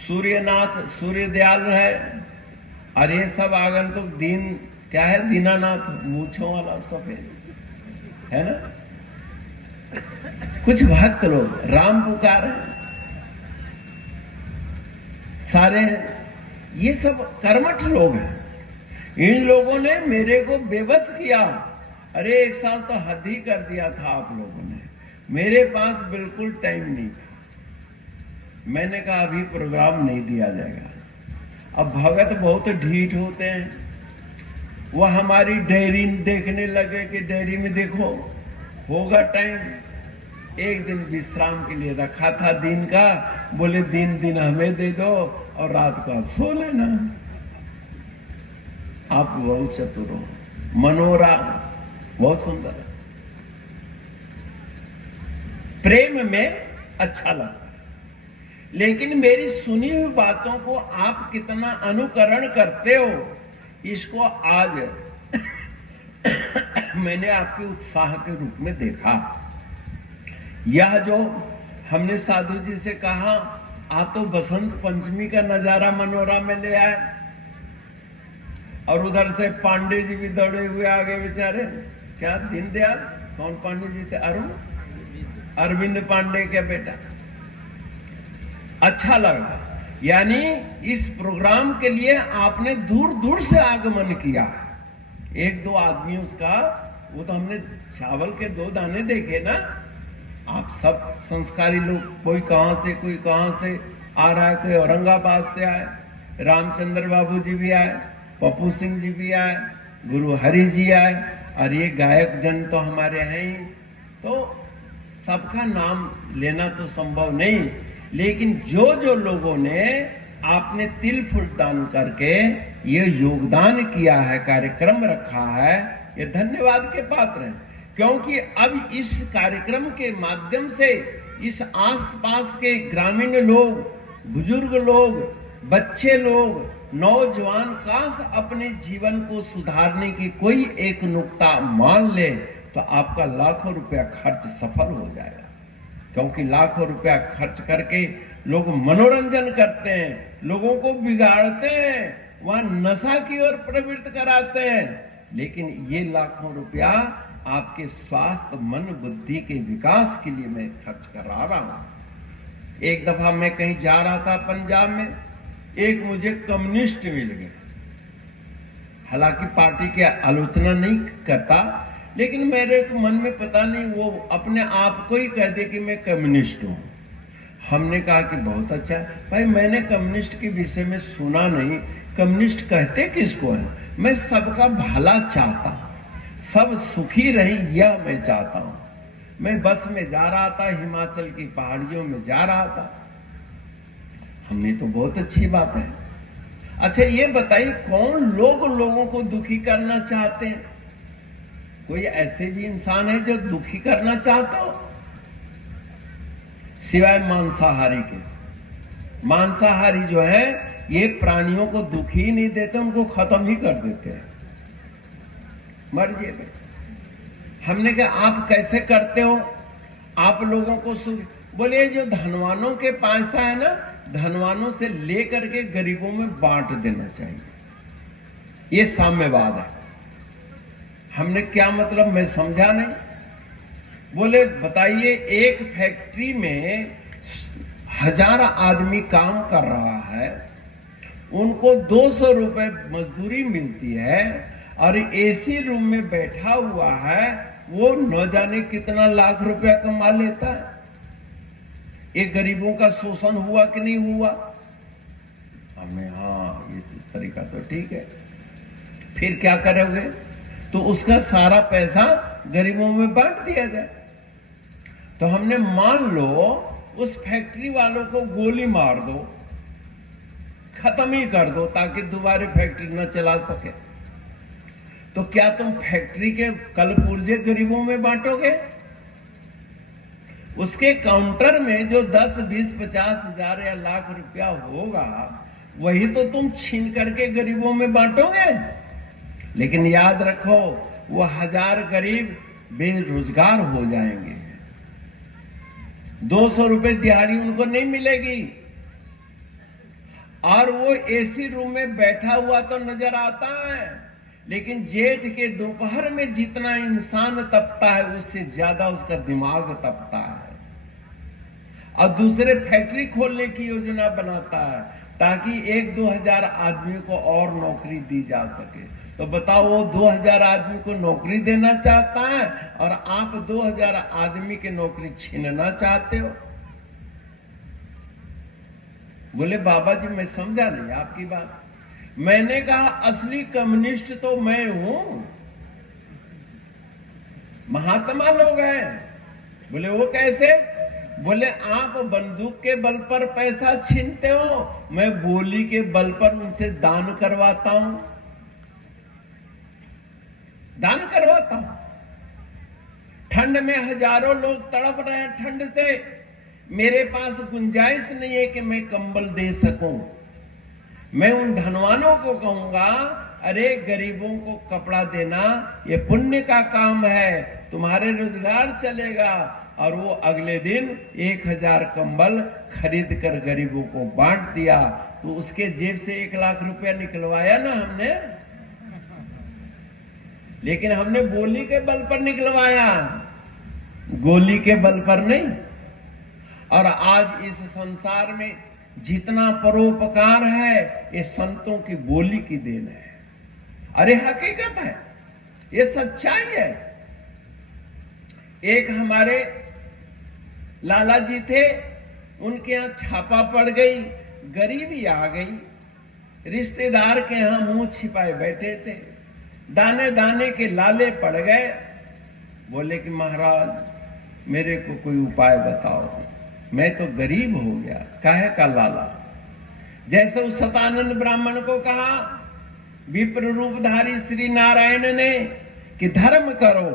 सूर्यनाथ, सूर्य दयाल है, और ये सब आगंतुक दीन क्या है, दीनानाथ मूछों वाला सफेद है ना, कुछ भक्त लोग राम पुकार है, सारे ये सब कर्मठ लोग हैं। इन लोगों ने मेरे को बेबस किया। अरे एक साल तो हद ही कर दिया था आप लोगों ने, मेरे पास बिल्कुल टाइम नहीं था। मैंने कहा अभी प्रोग्राम नहीं दिया जाएगा। अब भगत बहुत ढीठ होते हैं, वो हमारी डायरी देखने लगे कि डायरी में देखो होगा टाइम। एक दिन विश्राम के लिए रखा था दिन का, बोले दिन हमें दे दो और रात को आप सो लेना। आप बहुत चतुर हो, मनोरा बहुत सुंदर है, प्रेम में अच्छा लगता है, लेकिन मेरी सुनी हुई बातों को आप कितना अनुकरण करते हो, इसको आज मैंने आपके उत्साह के रूप में देखा। यह जो हमने साधु जी से कहा, आप तो बसंत पंचमी का नजारा मनोरा में ले आए, और उधर से पांडे जी भी दौड़े हुए आगे बेचारे। क्या दीनदयाल, कौन पांडे जी थे, अरविंद पांडे के बेटा। अच्छा लगा, यानी इस प्रोग्राम के लिए आपने दूर दूर से आगमन किया। एक दो आदमी उसका, वो तो हमने चावल के 2 दाने देखे ना। आप सब संस्कारी लोग, कोई कहां से कोई कहां से आ रहा है, कोई औरंगाबाद से आए, रामचंद्र बाबू जी भी आए, पप्पू सिंह जी भी आए, गुरु हरि जी आए, और ये गायक जन तो हमारे हैं ही। तो सबका नाम लेना तो संभव नहीं, लेकिन जो जो लोगों ने आपने तिल फुल दान करके ये योगदान किया है, कार्यक्रम रखा है, ये धन्यवाद के पात्र हैं। क्योंकि अब इस कार्यक्रम के माध्यम से इस आसपास के ग्रामीण लोग, बुजुर्ग लोग, बच्चे लोग, नौजवान काश अपने जीवन को सुधारने की कोई एक नुक्ता मान ले तो आपका लाखों रुपया खर्च सफल हो जाएगा। क्योंकि लाखों रुपया खर्च करके लोग मनोरंजन करते हैं, लोगों को बिगाड़ते हैं, वहां नशा की ओर प्रवृत्त कराते हैं, लेकिन ये लाखों रुपया आपके स्वास्थ्य, मन, बुद्धि के विकास के लिए मैं खर्च करा रहा हूं। एक दफा मैं कहीं जा रहा था पंजाब में, एक मुझे कम्युनिस्ट मिल गए। हालांकि पार्टी की आलोचना नहीं करता, लेकिन मेरे मन में पता नहीं वो अपने आप को ही कह दे कि मैं कम्युनिस्ट हूं। हमने कहा कि बहुत अच्छा भाई, मैंने कम्युनिस्ट के विषय में सुना नहीं, कम्युनिस्ट कहते किसको है? मैं सबका भला चाहता हूं, सब सुखी रहे यह मैं चाहता हूं। मैं बस में जा रहा था, हिमाचल की पहाड़ियों में जा रहा था। हमने तो बहुत अच्छी बात है। अच्छा ये बताइए, कौन लोग लोगों को दुखी करना चाहते हैं? कोई ऐसे भी इंसान है जो दुखी करना चाहता हो? सिवाय मांसाहारी के। मांसाहारी जो है ये प्राणियों को दुखी ही नहीं देते, उनको खत्म ही कर देते हैं, मर्जी में। हमने कहा आप कैसे करते हो? आप लोगों को बोले जो धनवानों के पास है ना, धनवानों से लेकर के गरीबों में बांट देना चाहिए, ये साम्यवाद है। हमने क्या मतलब, मैं समझा नहीं। बोले बताइए, एक फैक्ट्री में 1000 आदमी काम कर रहा है, उनको 200 रुपए मजदूरी मिलती है, और एसी रूम में बैठा हुआ है, वो न जाने कितना लाख रुपया कमा लेता है। ये गरीबों का शोषण हुआ कि नहीं हुआ? हमें हाँ, ये तरीका तो ठीक है। फिर क्या करोगे? तो उसका सारा पैसा गरीबों में बांट दिया जाए। तो हमने मान लो उस फैक्ट्री वालों को गोली मार दो, खत्म ही कर दो, ताकि दोबारा फैक्ट्री न चला सके। तो क्या तुम फैक्ट्री के कल पुर्जे गरीबों में बांटोगे? उसके काउंटर में जो 10, 20, 50 हजार या लाख रुपया होगा, वही तो तुम छीन करके गरीबों में बांटोगे। लेकिन याद रखो, वो 1000 गरीब बेरोजगार हो जाएंगे। 200 रुपए दिहाड़ी उनको नहीं मिलेगी, और वो एसी रूम में बैठा हुआ तो नजर आता है, लेकिन जेठ के दोपहर में जितना इंसान तपता है, उससे ज्यादा उसका दिमाग तपता है। और दूसरे फैक्ट्री खोलने की योजना बनाता है, ताकि 1-2 हजार आदमी को और नौकरी दी जा सके। तो बताओ, वो 2000 आदमी को नौकरी देना चाहता है, और आप 2000 आदमी की नौकरी छीनना चाहते हो। बोले बाबा जी, मैं समझा नहीं आपकी बात। मैंने कहा, असली कम्युनिस्ट तो मैं हूं, महात्मा लोग हैं। बोले वो कैसे? बोले आप बंदूक के बल पर पैसा छीनते हो, मैं बोली के बल पर उनसे दान करवाता हूं, दान करवाता हूं। ठंड में हजारों लोग तड़प रहे हैं ठंड से, मेरे पास गुंजाइश नहीं है कि मैं कंबल दे सकूं। मैं उन धनवानों को कहूंगा, अरे गरीबों को कपड़ा देना ये पुण्य का काम है, तुम्हारे रोजगार चलेगा। और वो अगले दिन 1000 कंबल खरीद कर गरीबों को बांट दिया। तो उसके जेब से 1 लाख रुपया निकलवाया ना हमने, लेकिन हमने बोली के बल पर निकलवाया, गोली के बल पर नहीं। और आज इस संसार में जितना परोपकार है, ये संतों की बोली की देन है। अरे हकीकत है, ये सच्चाई है। एक हमारे लाला जी थे, उनके यहां छापा पड़ गई, गरीबी आ गई, रिश्तेदार के यहां मुंह छिपाए बैठे थे, दाने दाने के लाले पड़ गए। बोले कि महाराज मेरे को कोई उपाय बताओ, मैं तो गरीब हो गया। काहे का लाला? जैसे उस सतानंद ब्राह्मण को कहा विप्र रूपधारी श्री नारायण ने कि धर्म करो,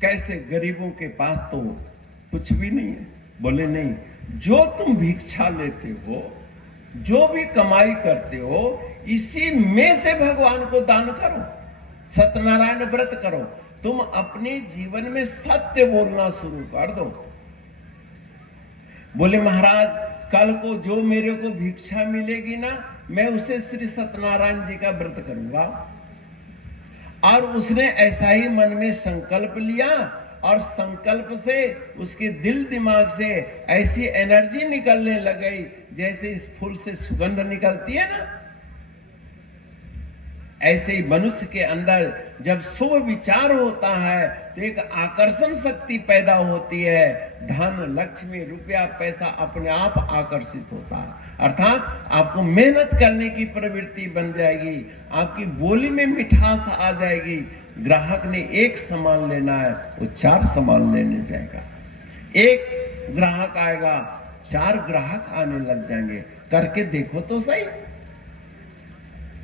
कैसे गरीबों के पास तो कुछ भी नहीं है। बोले नहीं, जो तुम भिक्षा लेते हो, जो भी कमाई करते हो, इसी में से भगवान को दान करो, सत्यनारायण व्रत करो, तुम अपने जीवन में सत्य बोलना शुरू कर दो। बोले महाराज, कल को जो मेरे को भिक्षा मिलेगी ना, मैं उसे श्री सत्यनारायण जी का व्रत करूंगा। और उसने ऐसा ही मन में संकल्प लिया, और संकल्प से उसके दिल दिमाग से ऐसी एनर्जी निकलने लगी, जैसे इस फूल से सुगंध निकलती है ना, ऐसे ही मनुष्य के अंदर जब शुभ विचार होता है तो एक आकर्षण शक्ति पैदा होती है। धन, लक्ष्मी, रुपया, पैसा अपने आप आकर्षित होता है। अर्थात आपको मेहनत करने की प्रवृत्ति बन जाएगी, आपकी बोली में मिठास आ जाएगी। ग्राहक ने 1 सामान लेना है, वो 4 सामान लेने जाएगा। 1 ग्राहक आएगा, 4 ग्राहक आने लग जाएंगे। करके देखो तो सही।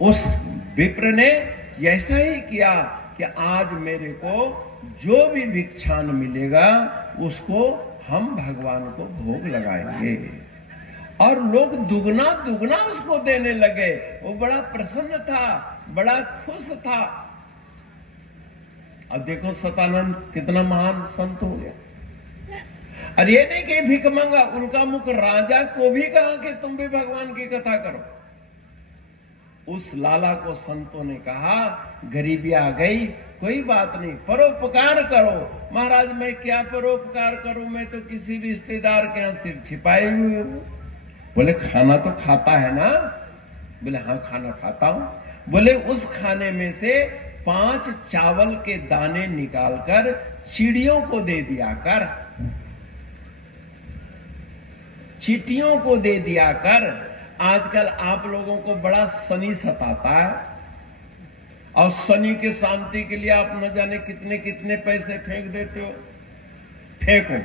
उस विप्र ने ऐसा ही किया कि आज मेरे को जो भी भिक्षान मिलेगा, उसको हम भगवान को भोग लगाएंगे। और लोग दुगना दुगना उसको देने लगे। वो बड़ा प्रसन्न था, बड़ा खुश था। अब देखो सतानंद कितना महान संत हो गया। अरे ये नहीं कि भिख मांगा, उनका मुख राजा को भी कहा कि तुम भी भगवान की कथा करो। उस लाला को संतों ने कहा, गरीबी आ गई, कोई बात नहीं, परोपकार करो। महाराज मैं क्या परोपकार करूं, मैं तो किसी रिश्तेदार के यहाँ सिर छिपाए हुए हूं। बोले खाना तो खाता है ना? बोले हाँ खाना खाता हूं। बोले उस खाने में से 5 चावल के दाने निकालकर चिड़ियों को दे दिया कर, चींटियों को दे दिया कर। आजकल आप लोगों को बड़ा शनि सताता है और शनि के शांति के लिए आप न जाने कितने कितने पैसे फेंक देते हो। फेंको,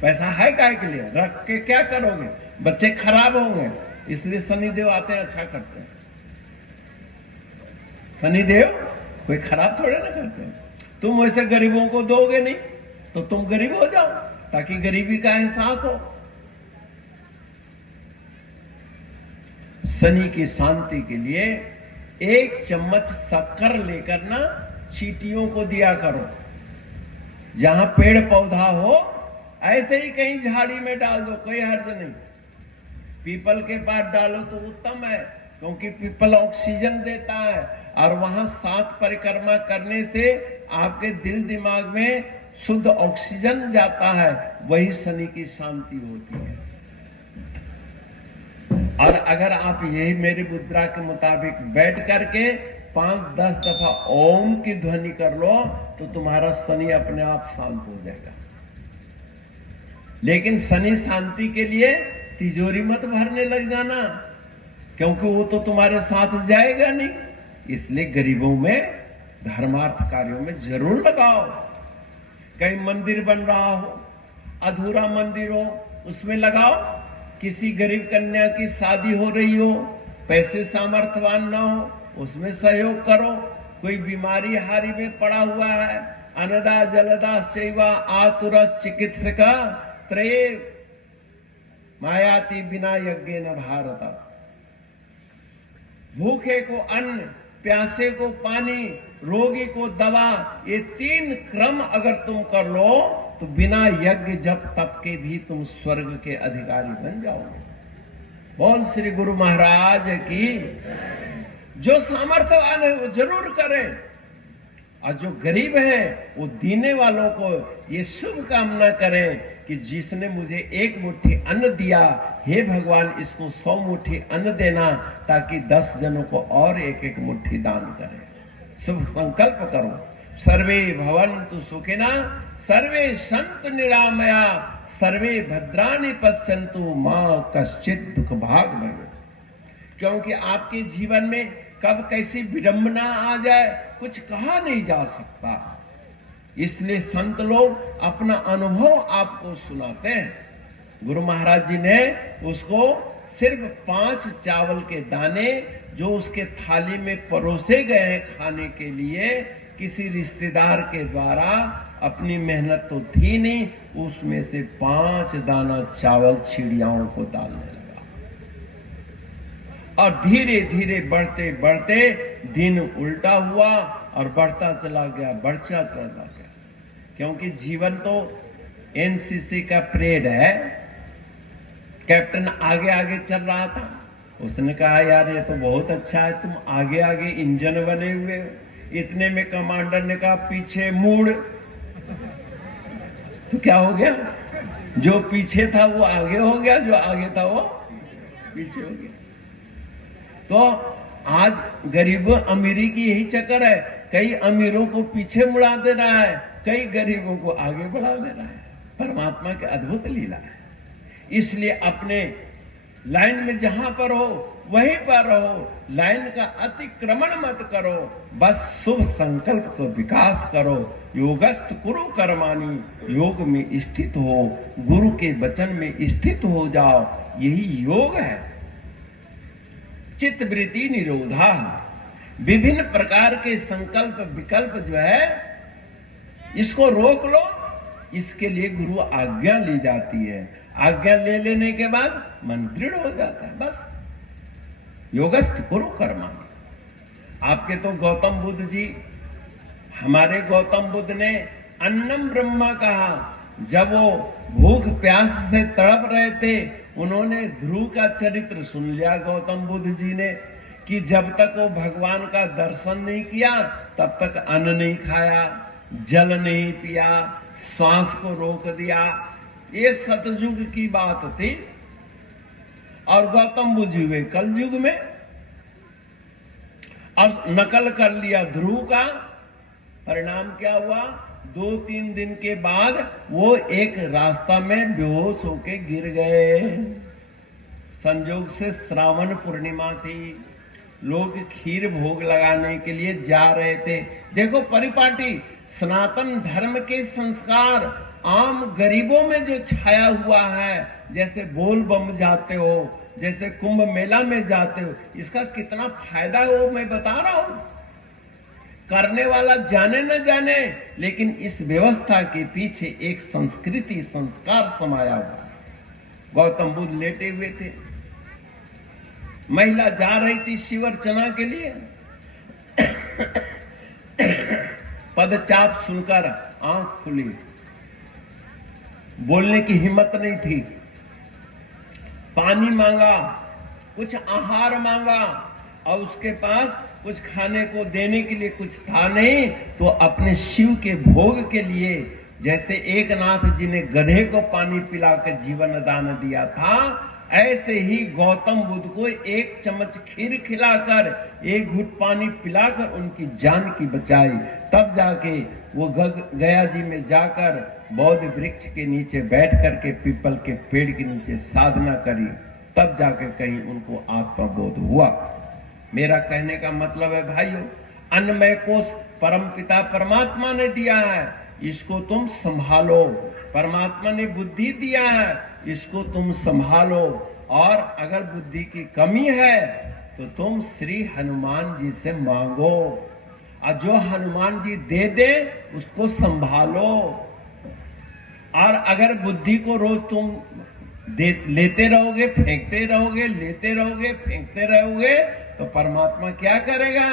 पैसा है काय के लिए, रख के क्या करोगे? बच्चे खराब होंगे, इसलिए शनिदेव आते हैं, अच्छा करते हैं। शनिदेव कोई खराब थोड़े ना करते हैं। तुम वैसे गरीबों को दोगे नहीं तो तुम गरीब हो जाओ, ताकि गरीबी का एहसास हो। शनि की शांति के लिए 1 चम्मच शक्कर लेकर ना चींटियों को दिया करो। जहां पेड़ पौधा हो ऐसे ही कहीं झाड़ी में डाल दो, कोई हर्ज नहीं। पीपल के पास डालो तो उत्तम है, क्योंकि पीपल ऑक्सीजन देता है और वहां 7 परिक्रमा करने से आपके दिल दिमाग में शुद्ध ऑक्सीजन जाता है, वही शनि की शांति होती है। और अगर आप यही मेरी मुद्रा के मुताबिक बैठ करके 5-10 दफा ओम की ध्वनि कर लो तो तुम्हारा शनि अपने आप शांत हो जाएगा। लेकिन शनि शांति के लिए तिजोरी मत भरने लग जाना, क्योंकि वो तो तुम्हारे साथ जाएगा नहीं। इसलिए गरीबों में धर्मार्थ कार्यों में जरूर लगाओ। कहीं मंदिर बन रहा हो, अधूरा मंदिर हो, उसमें लगाओ। किसी गरीब कन्या की शादी हो रही हो, पैसे सामर्थ्यवान ना हो, उसमें सहयोग करो। कोई बीमारी हारी में पड़ा हुआ है, अनदा जलदा सेवा आतुरस चिकित्सका त्रये मायाति बिना यज्ञ न भारत। भूखे को अन्न, प्यासे को पानी, रोगी को दवा, ये 3 क्रम अगर तुम कर लो तो बिना यज्ञ जप तप के भी तुम स्वर्ग के अधिकारी बन जाओगे। बोल श्री गुरु महाराज की। जो सामर्थ्यवान है वो जरूर करें, और जो गरीब है वो देने वालों को ये शुभ कामना करें कि जिसने मुझे 1 मुट्ठी अन्न दिया, हे भगवान इसको 100 मुट्ठी अन्न देना, ताकि 10 जनों को और 1-1 मुट्ठी दान करें। शुभ संकल्प करो। सर्वे भवन्तु सुखिना, सर्वे सन्तु निरामया, सर्वे भद्राणि पश्यन्तु मां कश्चित् दुख भाग भवेत्। क्योंकि आपके जीवन में कब कैसी विडंबना आ जाए कुछ कहा नहीं जा सकता। इसलिए संत लोग अपना अनुभव आपको सुनाते हैं। गुरु महाराज जी ने उसको सिर्फ 5 चावल के दाने जो उसके थाली में परोसे गए हैं खाने के लिए, किसी रिश्तेदार के द्वारा, अपनी मेहनत तो थी नहीं, उसमें से 5 दाना चावल चिड़ियाओं को डालने लगा। और धीरे धीरे बढ़ते बढ़ते दिन उल्टा हुआ और बढ़ता चला गया, बढ़ता चला गया। क्योंकि जीवन तो एनसीसी का परेड है। कैप्टन आगे आगे चल रहा था, उसने कहा यार ये तो बहुत अच्छा है, तुम आगे आगे इंजन बने हुए हो। इतने में कमांडर ने कहा पीछे मुड़। तो क्या हो गया, जो पीछे था वो आगे हो गया, जो आगे था वो पीछे हो गया। तो आज गरीब अमीरी की यही चक्कर है, कई अमीरों को पीछे मुड़ा दे रहा है, कई गरीबों को आगे बढ़ा दे रहा है। परमात्मा की अद्भुत लीला है। इसलिए अपने लाइन में जहां पर हो वहीं पर रहो, लाइन का अतिक्रमण मत करो, बस शुभ संकल्प को विकास करो। योगस्थ कुरु कर्माणि, योग में स्थित हो, गुरु के वचन में स्थित हो जाओ, यही योग है। चित्त वृत्ति निरोधा, विभिन्न प्रकार के संकल्प विकल्प जो है इसको रोक लो, इसके लिए गुरु आज्ञा ली जाती है। आज्ञा ले लेने के बाद मन दृढ़ हो जाता है। बस योगस्थ कुरु कर्माणि। आपके तो गौतम बुद्ध जी, हमारे गौतम बुद्ध ने अन्नम ब्रह्मा कहा। जब वो भूख प्यास से तड़प रहे थे, उन्होंने ध्रुव का चरित्र सुन लिया गौतम बुद्ध जी ने कि जब तक वो भगवान का दर्शन नहीं किया तब तक अन्न नहीं खाया, जल नहीं पिया, श्वास को रोक दिया। ये सतयुग की बात थी। और गौतम बुद्ध हुए कल युग में, और नकल कर लिया ध्रुव का। परिणाम क्या हुआ? 2-3 दिन के बाद वो एक रास्ता में बेहोश होके गिर गए। संयोग से श्रावण पूर्णिमा थी, लोग खीर भोग लगाने के लिए जा रहे थे। देखो परिपाटी, सनातन धर्म के संस्कार आम गरीबों में जो छाया हुआ है, जैसे बोल बम जाते हो, जैसे कुंभ मेला में जाते हो, इसका कितना फायदा है वो मैं बता रहा हूं। करने वाला जाने न जाने, लेकिन इस व्यवस्था के पीछे एक संस्कृति संस्कार समाया हुआ है। गौतम बुद्ध लेटे हुए थे, महिला जा रही थी शिव अर्चना के लिए। पदचाप सुनकर आंख खुली, बोलने की हिम्मत नहीं थी। पानी मांगा, कुछ आहार मांगा, और उसके पास कुछ खाने को देने के लिए कुछ था नहीं। तो अपने शिव के भोग के लिए, जैसे एक नाथ जी ने गधे को पानी पिलाकर जीवन दान दिया था, ऐसे ही गौतम बुद्ध को एक चम्मच खीर खिलाकर, एक घूंट पानी पिलाकर उनकी जान की बचाई। तब जाके वो गया जी में जाकर बौद्ध वृक्ष के नीचे बैठ करके पीपल के पेड़ के नीचे साधना करी। तब जाकर कहीं उनको आत्मबोध हुआ। मेरा कहने का मतलब है भाइयों, अन्नमय कोश परम पिता परमात्मा ने दिया है, इसको तुम संभालो। परमात्मा ने बुद्धि दिया है, इसको तुम संभालो। और अगर बुद्धि की कमी है तो तुम श्री हनुमान जी से मांगो, और जो हनुमान जी दे दे उसको संभालो। और अगर बुद्धि को रोज तुम लेते रहोगे, फेंकते रहोगे, लेते रहोगे, फेंकते रहोगे, तो परमात्मा क्या करेगा?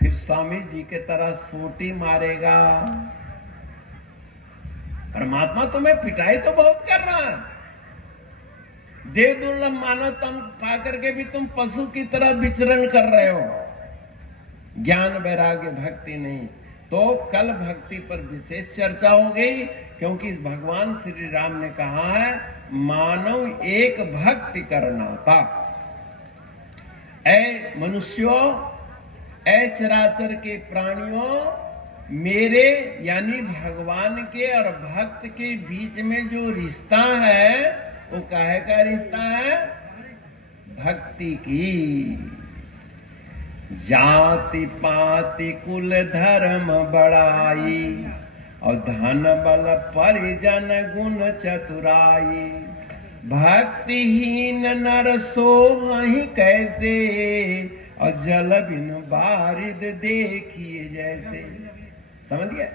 फिर स्वामी जी के तरह सोटी मारेगा। परमात्मा तुम्हें पिटाई तो बहुत कर रहा है, देव दुर्लभ मानव तन पाकर के भी तुम पशु की तरह विचरण कर रहे हो। ज्ञान वैराग्य भक्ति नहीं। तो कल भक्ति पर विशेष चर्चा हो गई, क्योंकि भगवान श्री राम ने कहा है, मानव एक भक्ति करनाता। ऐ मनुष्यों, ऐ चराचर के प्राणियों, मेरे यानी भगवान के और भक्त के बीच में जो रिश्ता है वो काहे का रिश्ता है? भक्ति की। जाति पाति कुल धर्म बड़ाई, और धन बल परिजन गुण चतुराई। भक्तिहीन नर सोहि कैसे, और जल बिन बारिद देखिए जैसे। समझ गए?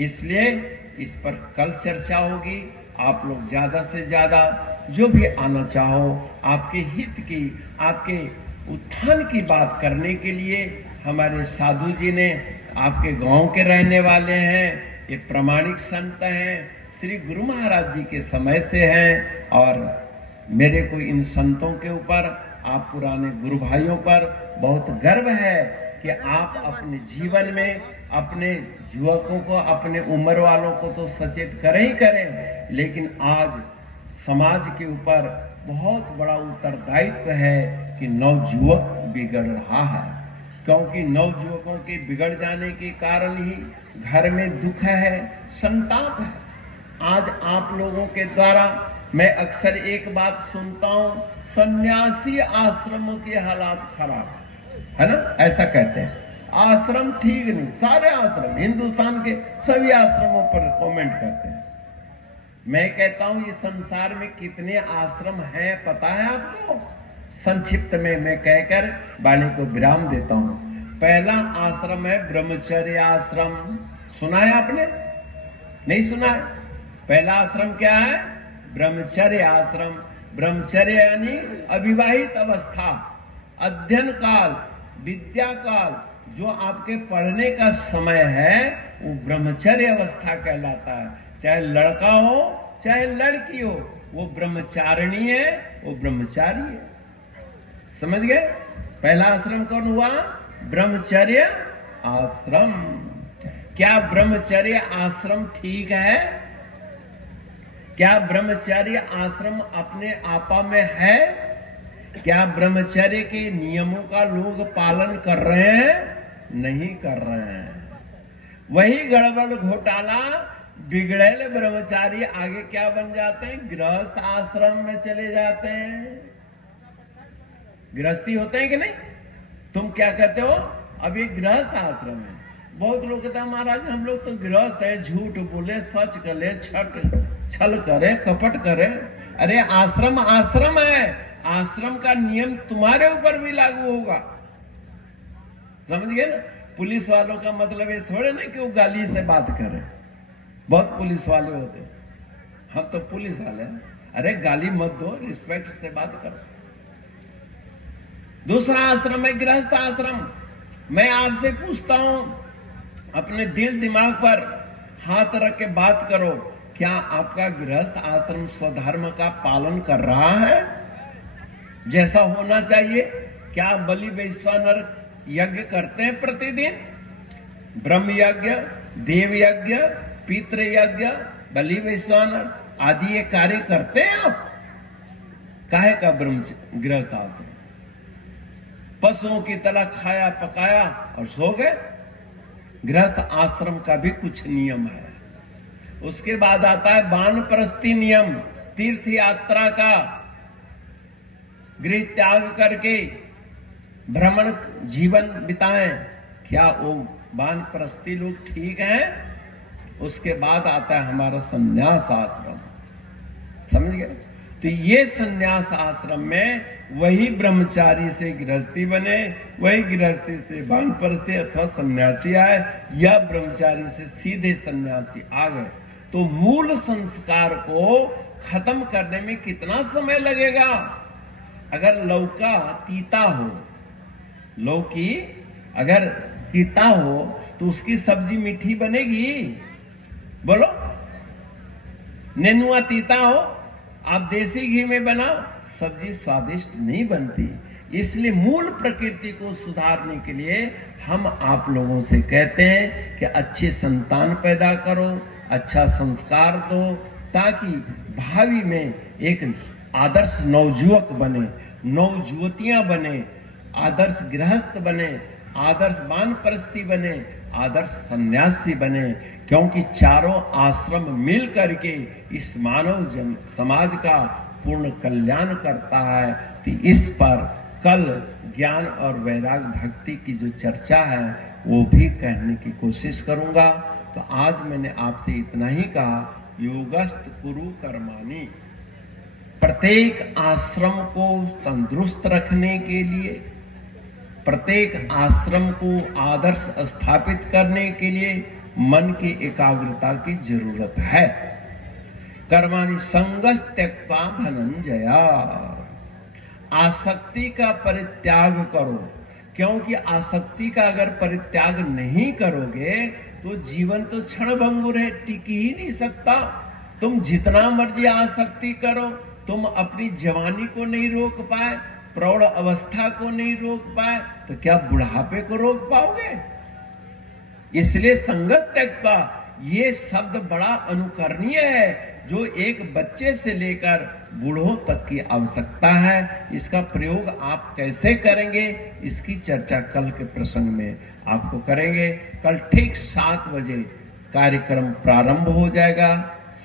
इसलिए इस पर कल चर्चा होगी। आप लोग ज्यादा से ज्यादा जो भी आना चाहो, आपके हित की, आपके उत्थान की बात करने के लिए, हमारे साधु जी ने, आपके गांव के रहने वाले हैं, ये प्रामाणिक संत हैं, श्री गुरु महाराज जी के समय से हैं। और मेरे को इन संतों के ऊपर, आप पुराने गुरु भाइयों पर बहुत गर्व है कि आप अपने जीवन में अपने युवकों को, अपने उम्र वालों को तो सचेत करें ही करें, लेकिन आज समाज के ऊपर बहुत बड़ा उत्तरदायित्व है कि नवयुवक बिगड़ रहा है। क्योंकि नवयुवकों के बिगड़ जाने के कारण ही घर में दुख है, संताप है। आज आप लोगों के द्वारा मैं अक्सर एक बात सुनता हूँ, सन्यासी आश्रमों के हालात खराब है ना, ऐसा कहते हैं। आश्रम ठीक नहीं, सारे आश्रम, हिंदुस्तान के सभी आश्रमों पर कमेंट करते हैं। मैं कहता हूं ये संसार में कितने आश्रम हैं पता है आपको? संक्षिप्त में मैं कहकर वाणी को विराम देता हूं। पहला आश्रम है ब्रह्मचर्य आश्रम। सुना है आपने? नहीं सुना है? पहला आश्रम क्या है? ब्रह्मचर्य आश्रम। ब्रह्मचर्य यानी अविवाहित अवस्था, अध्ययन काल, विद्या काल, जो आपके पढ़ने का समय है वो ब्रह्मचर्य अवस्था कहलाता है। चाहे लड़का हो चाहे लड़की हो, वो ब्रह्मचारिणी है, वो ब्रह्मचारी है। समझ गए? पहला आश्रम कौन हुआ? ब्रह्मचर्य आश्रम। क्या ब्रह्मचर्य आश्रम ठीक है? क्या ब्रह्मचर्य आश्रम अपने आपा में है? क्या ब्रह्मचर्य के नियमों का लोग पालन कर रहे हैं? नहीं कर रहे हैं। वही गड़बड़ घोटाला, बिगड़ेल ब्रह्मचारी आगे क्या बन जाते हैं? गृहस्थ आश्रम में चले जाते हैं। गृहस्थी होते हैं कि नहीं? तुम क्या कहते हो? अब ये गृहस्थ आश्रम है। बहुत लोग कहते हैं महाराज हम लोग तो गृहस्थ है, झूठ बोले, सच करे, छल करे, कपट करे। अरे आश्रम आश्रम है, आश्रम का नियम तुम्हारे ऊपर भी लागू होगा। समझ गए ना? पुलिस वालों का मतलब ये थोड़े ना कि वो गाली से बात करे। बहुत पुलिस वाले होते हैं, हम तो पुलिस वाले हैं। अरे गाली मत दो, रिस्पेक्ट से बात करो। दूसरा आश्रम है गृहस्थ आश्रम। मैं आपसे पूछता हूं, अपने दिल दिमाग पर हाथ रख के बात करो, क्या आपका गृहस्थ आश्रम स्वधर्म का पालन कर रहा है जैसा होना चाहिए? क्या बलि वैश्वानर यज्ञ करते हैं प्रतिदिन? ब्रह्म यज्ञ, देव यज्ञ, पितृ यज्ञ, बलि वैश्वानर आदि ये कार्य करते हैं आप? काहे का गृहस्थ आश्रम? पशुओं की तरह खाया पकाया और सो गए? गृहस्थ आश्रम का भी कुछ नियम है। उसके बाद आता है वानप्रस्थी नियम, तीर्थ यात्रा का। गृह त्याग करके भ्रमण जीवन बिताएं। क्या वो वानप्रस्थी लोग ठीक हैं? उसके बाद आता है हमारा संन्यास आश्रम। समझ गए? तो ये संन्यास आश्रम में वही ब्रह्मचारी से गृहस्थी बने, वही गृहस्थी से वानप्रस्थी अथवा सन्यासी आए, या ब्रह्मचारी से सीधे सन्यासी आ गए। तो मूल संस्कार को खत्म करने में कितना समय लगेगा? अगर लौका तीता हो, लौकी अगर तीता हो तो उसकी सब्जी मीठी बनेगी? बोलो। नेनुआ तीता हो, आप देसी घी में बनाओ, सब्जी स्वादिष्ट नहीं बनती। इसलिए मूल प्रकृति को सुधारने के लिए हम आप लोगों से कहते हैं कि अच्छे संतान पैदा करो, अच्छा संस्कार दो, ताकि भावी में एक आदर्श नवयुवक बने, नवयुवतियां बने, आदर्श गृहस्थ बने, आदर्श वानप्रस्थी बने, आदर्श सन्यासी बने। क्योंकि चारों आश्रम मिल करके इस मानव समाज का पूर्ण कल्याण करता है। तो इस पर कल ज्ञान और वैराग भक्ति की जो चर्चा है वो भी कहने की कोशिश करूंगा। तो आज मैंने आपसे इतना ही कहा, योगस्थ कुरु कर्माणि। प्रत्येक आश्रम को तंदुरुस्त रखने के लिए, प्रत्येक आश्रम को आदर्श स्थापित करने के लिए मन की एकाग्रता की जरूरत है। कर्माणि संगस त्यक्त्वा धनंजया। आसक्ति का परित्याग करो, क्योंकि आसक्ति का अगर परित्याग नहीं करोगे तो जीवन तो क्षणभंगुर है, टिक ही नहीं सकता। तुम जितना मर्जी आसक्ति करो, तुम अपनी जवानी को नहीं रोक पाए, प्रौढ़ अवस्था को नहीं रोक पाए, तो क्या बुढ़ापे को रोक पाओगे? इसलिए संगत त्यक्त्वा ये शब्द बड़ा अनुकरणीय है, जो एक बच्चे से लेकर बूढ़ों तक की आवश्यकता है। इसका प्रयोग आप कैसे करेंगे, इसकी चर्चा कल के प्रसंग में आपको करेंगे। कल ठीक 7 बजे कार्यक्रम प्रारंभ हो जाएगा,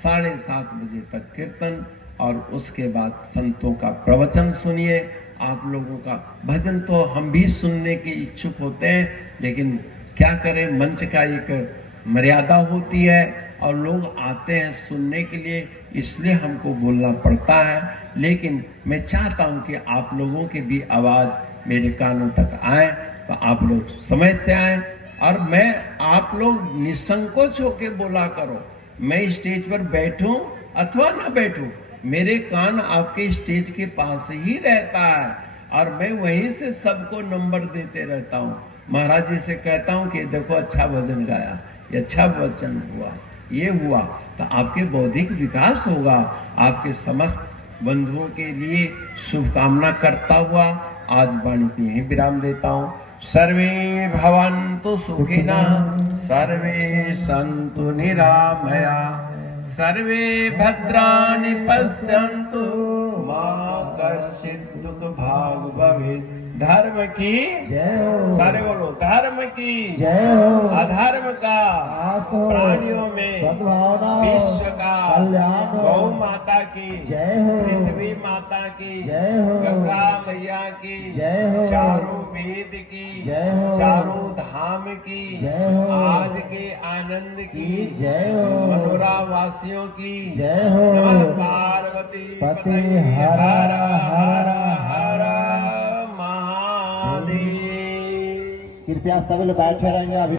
7:30 बजे तक कीर्तन, और उसके बाद संतों का प्रवचन सुनिए। आप लोगों का भजन तो हम भी सुनने के इच्छुक होते हैं, लेकिन क्या करें, मंच का एक मर्यादा होती है और लोग आते हैं सुनने के लिए, इसलिए हमको बोलना पड़ता है। लेकिन मैं चाहता हूं कि आप लोगों की भी आवाज़ मेरे कानों तक आए, तो आप लोग समय से आए, और मैं आप लोग निसंकोच होकर बोला करो। मैं स्टेज पर बैठूं अथवा ना बैठूं, मेरे कान आपके स्टेज के पास ही रहता है, और मैं वहीं से सबको नंबर देते रहता हूँ। महाराज जी से कहता हूँ कि देखो अच्छा भजन गाया, ये अच्छा वचन हुआ, ये हुआ, तो आपके बौद्धिक विकास होगा। आपके समस्त बंधुओं के लिए शुभकामना करता हुआ आज वाणी को यही विराम देता हूँ। सर्वे भवन्तु सुखिनः, सर्वे सन्तु निरामया, सर्वे भद्राणि पश्यन्तु, मा कश्चित् दुःख भाग् भवेत्। धर्म की जय हो। सारे बोलो, धर्म की जय हो। अधर्म का प्राणियों में सद्भावना, विश्व का कल्याण, गौ माता की जय हो। पृथ्वी माता की जय हो। गंगा मैया की जय हो। चारों वेद की जय हो। चारों धाम की जय हो। आज के आनंद की जय हो। मनोरा वासियों की जय हो। नमः पार्वती पते हर हर हर महादेव। कृपया सब लोग बैठे रहेंगे अभी।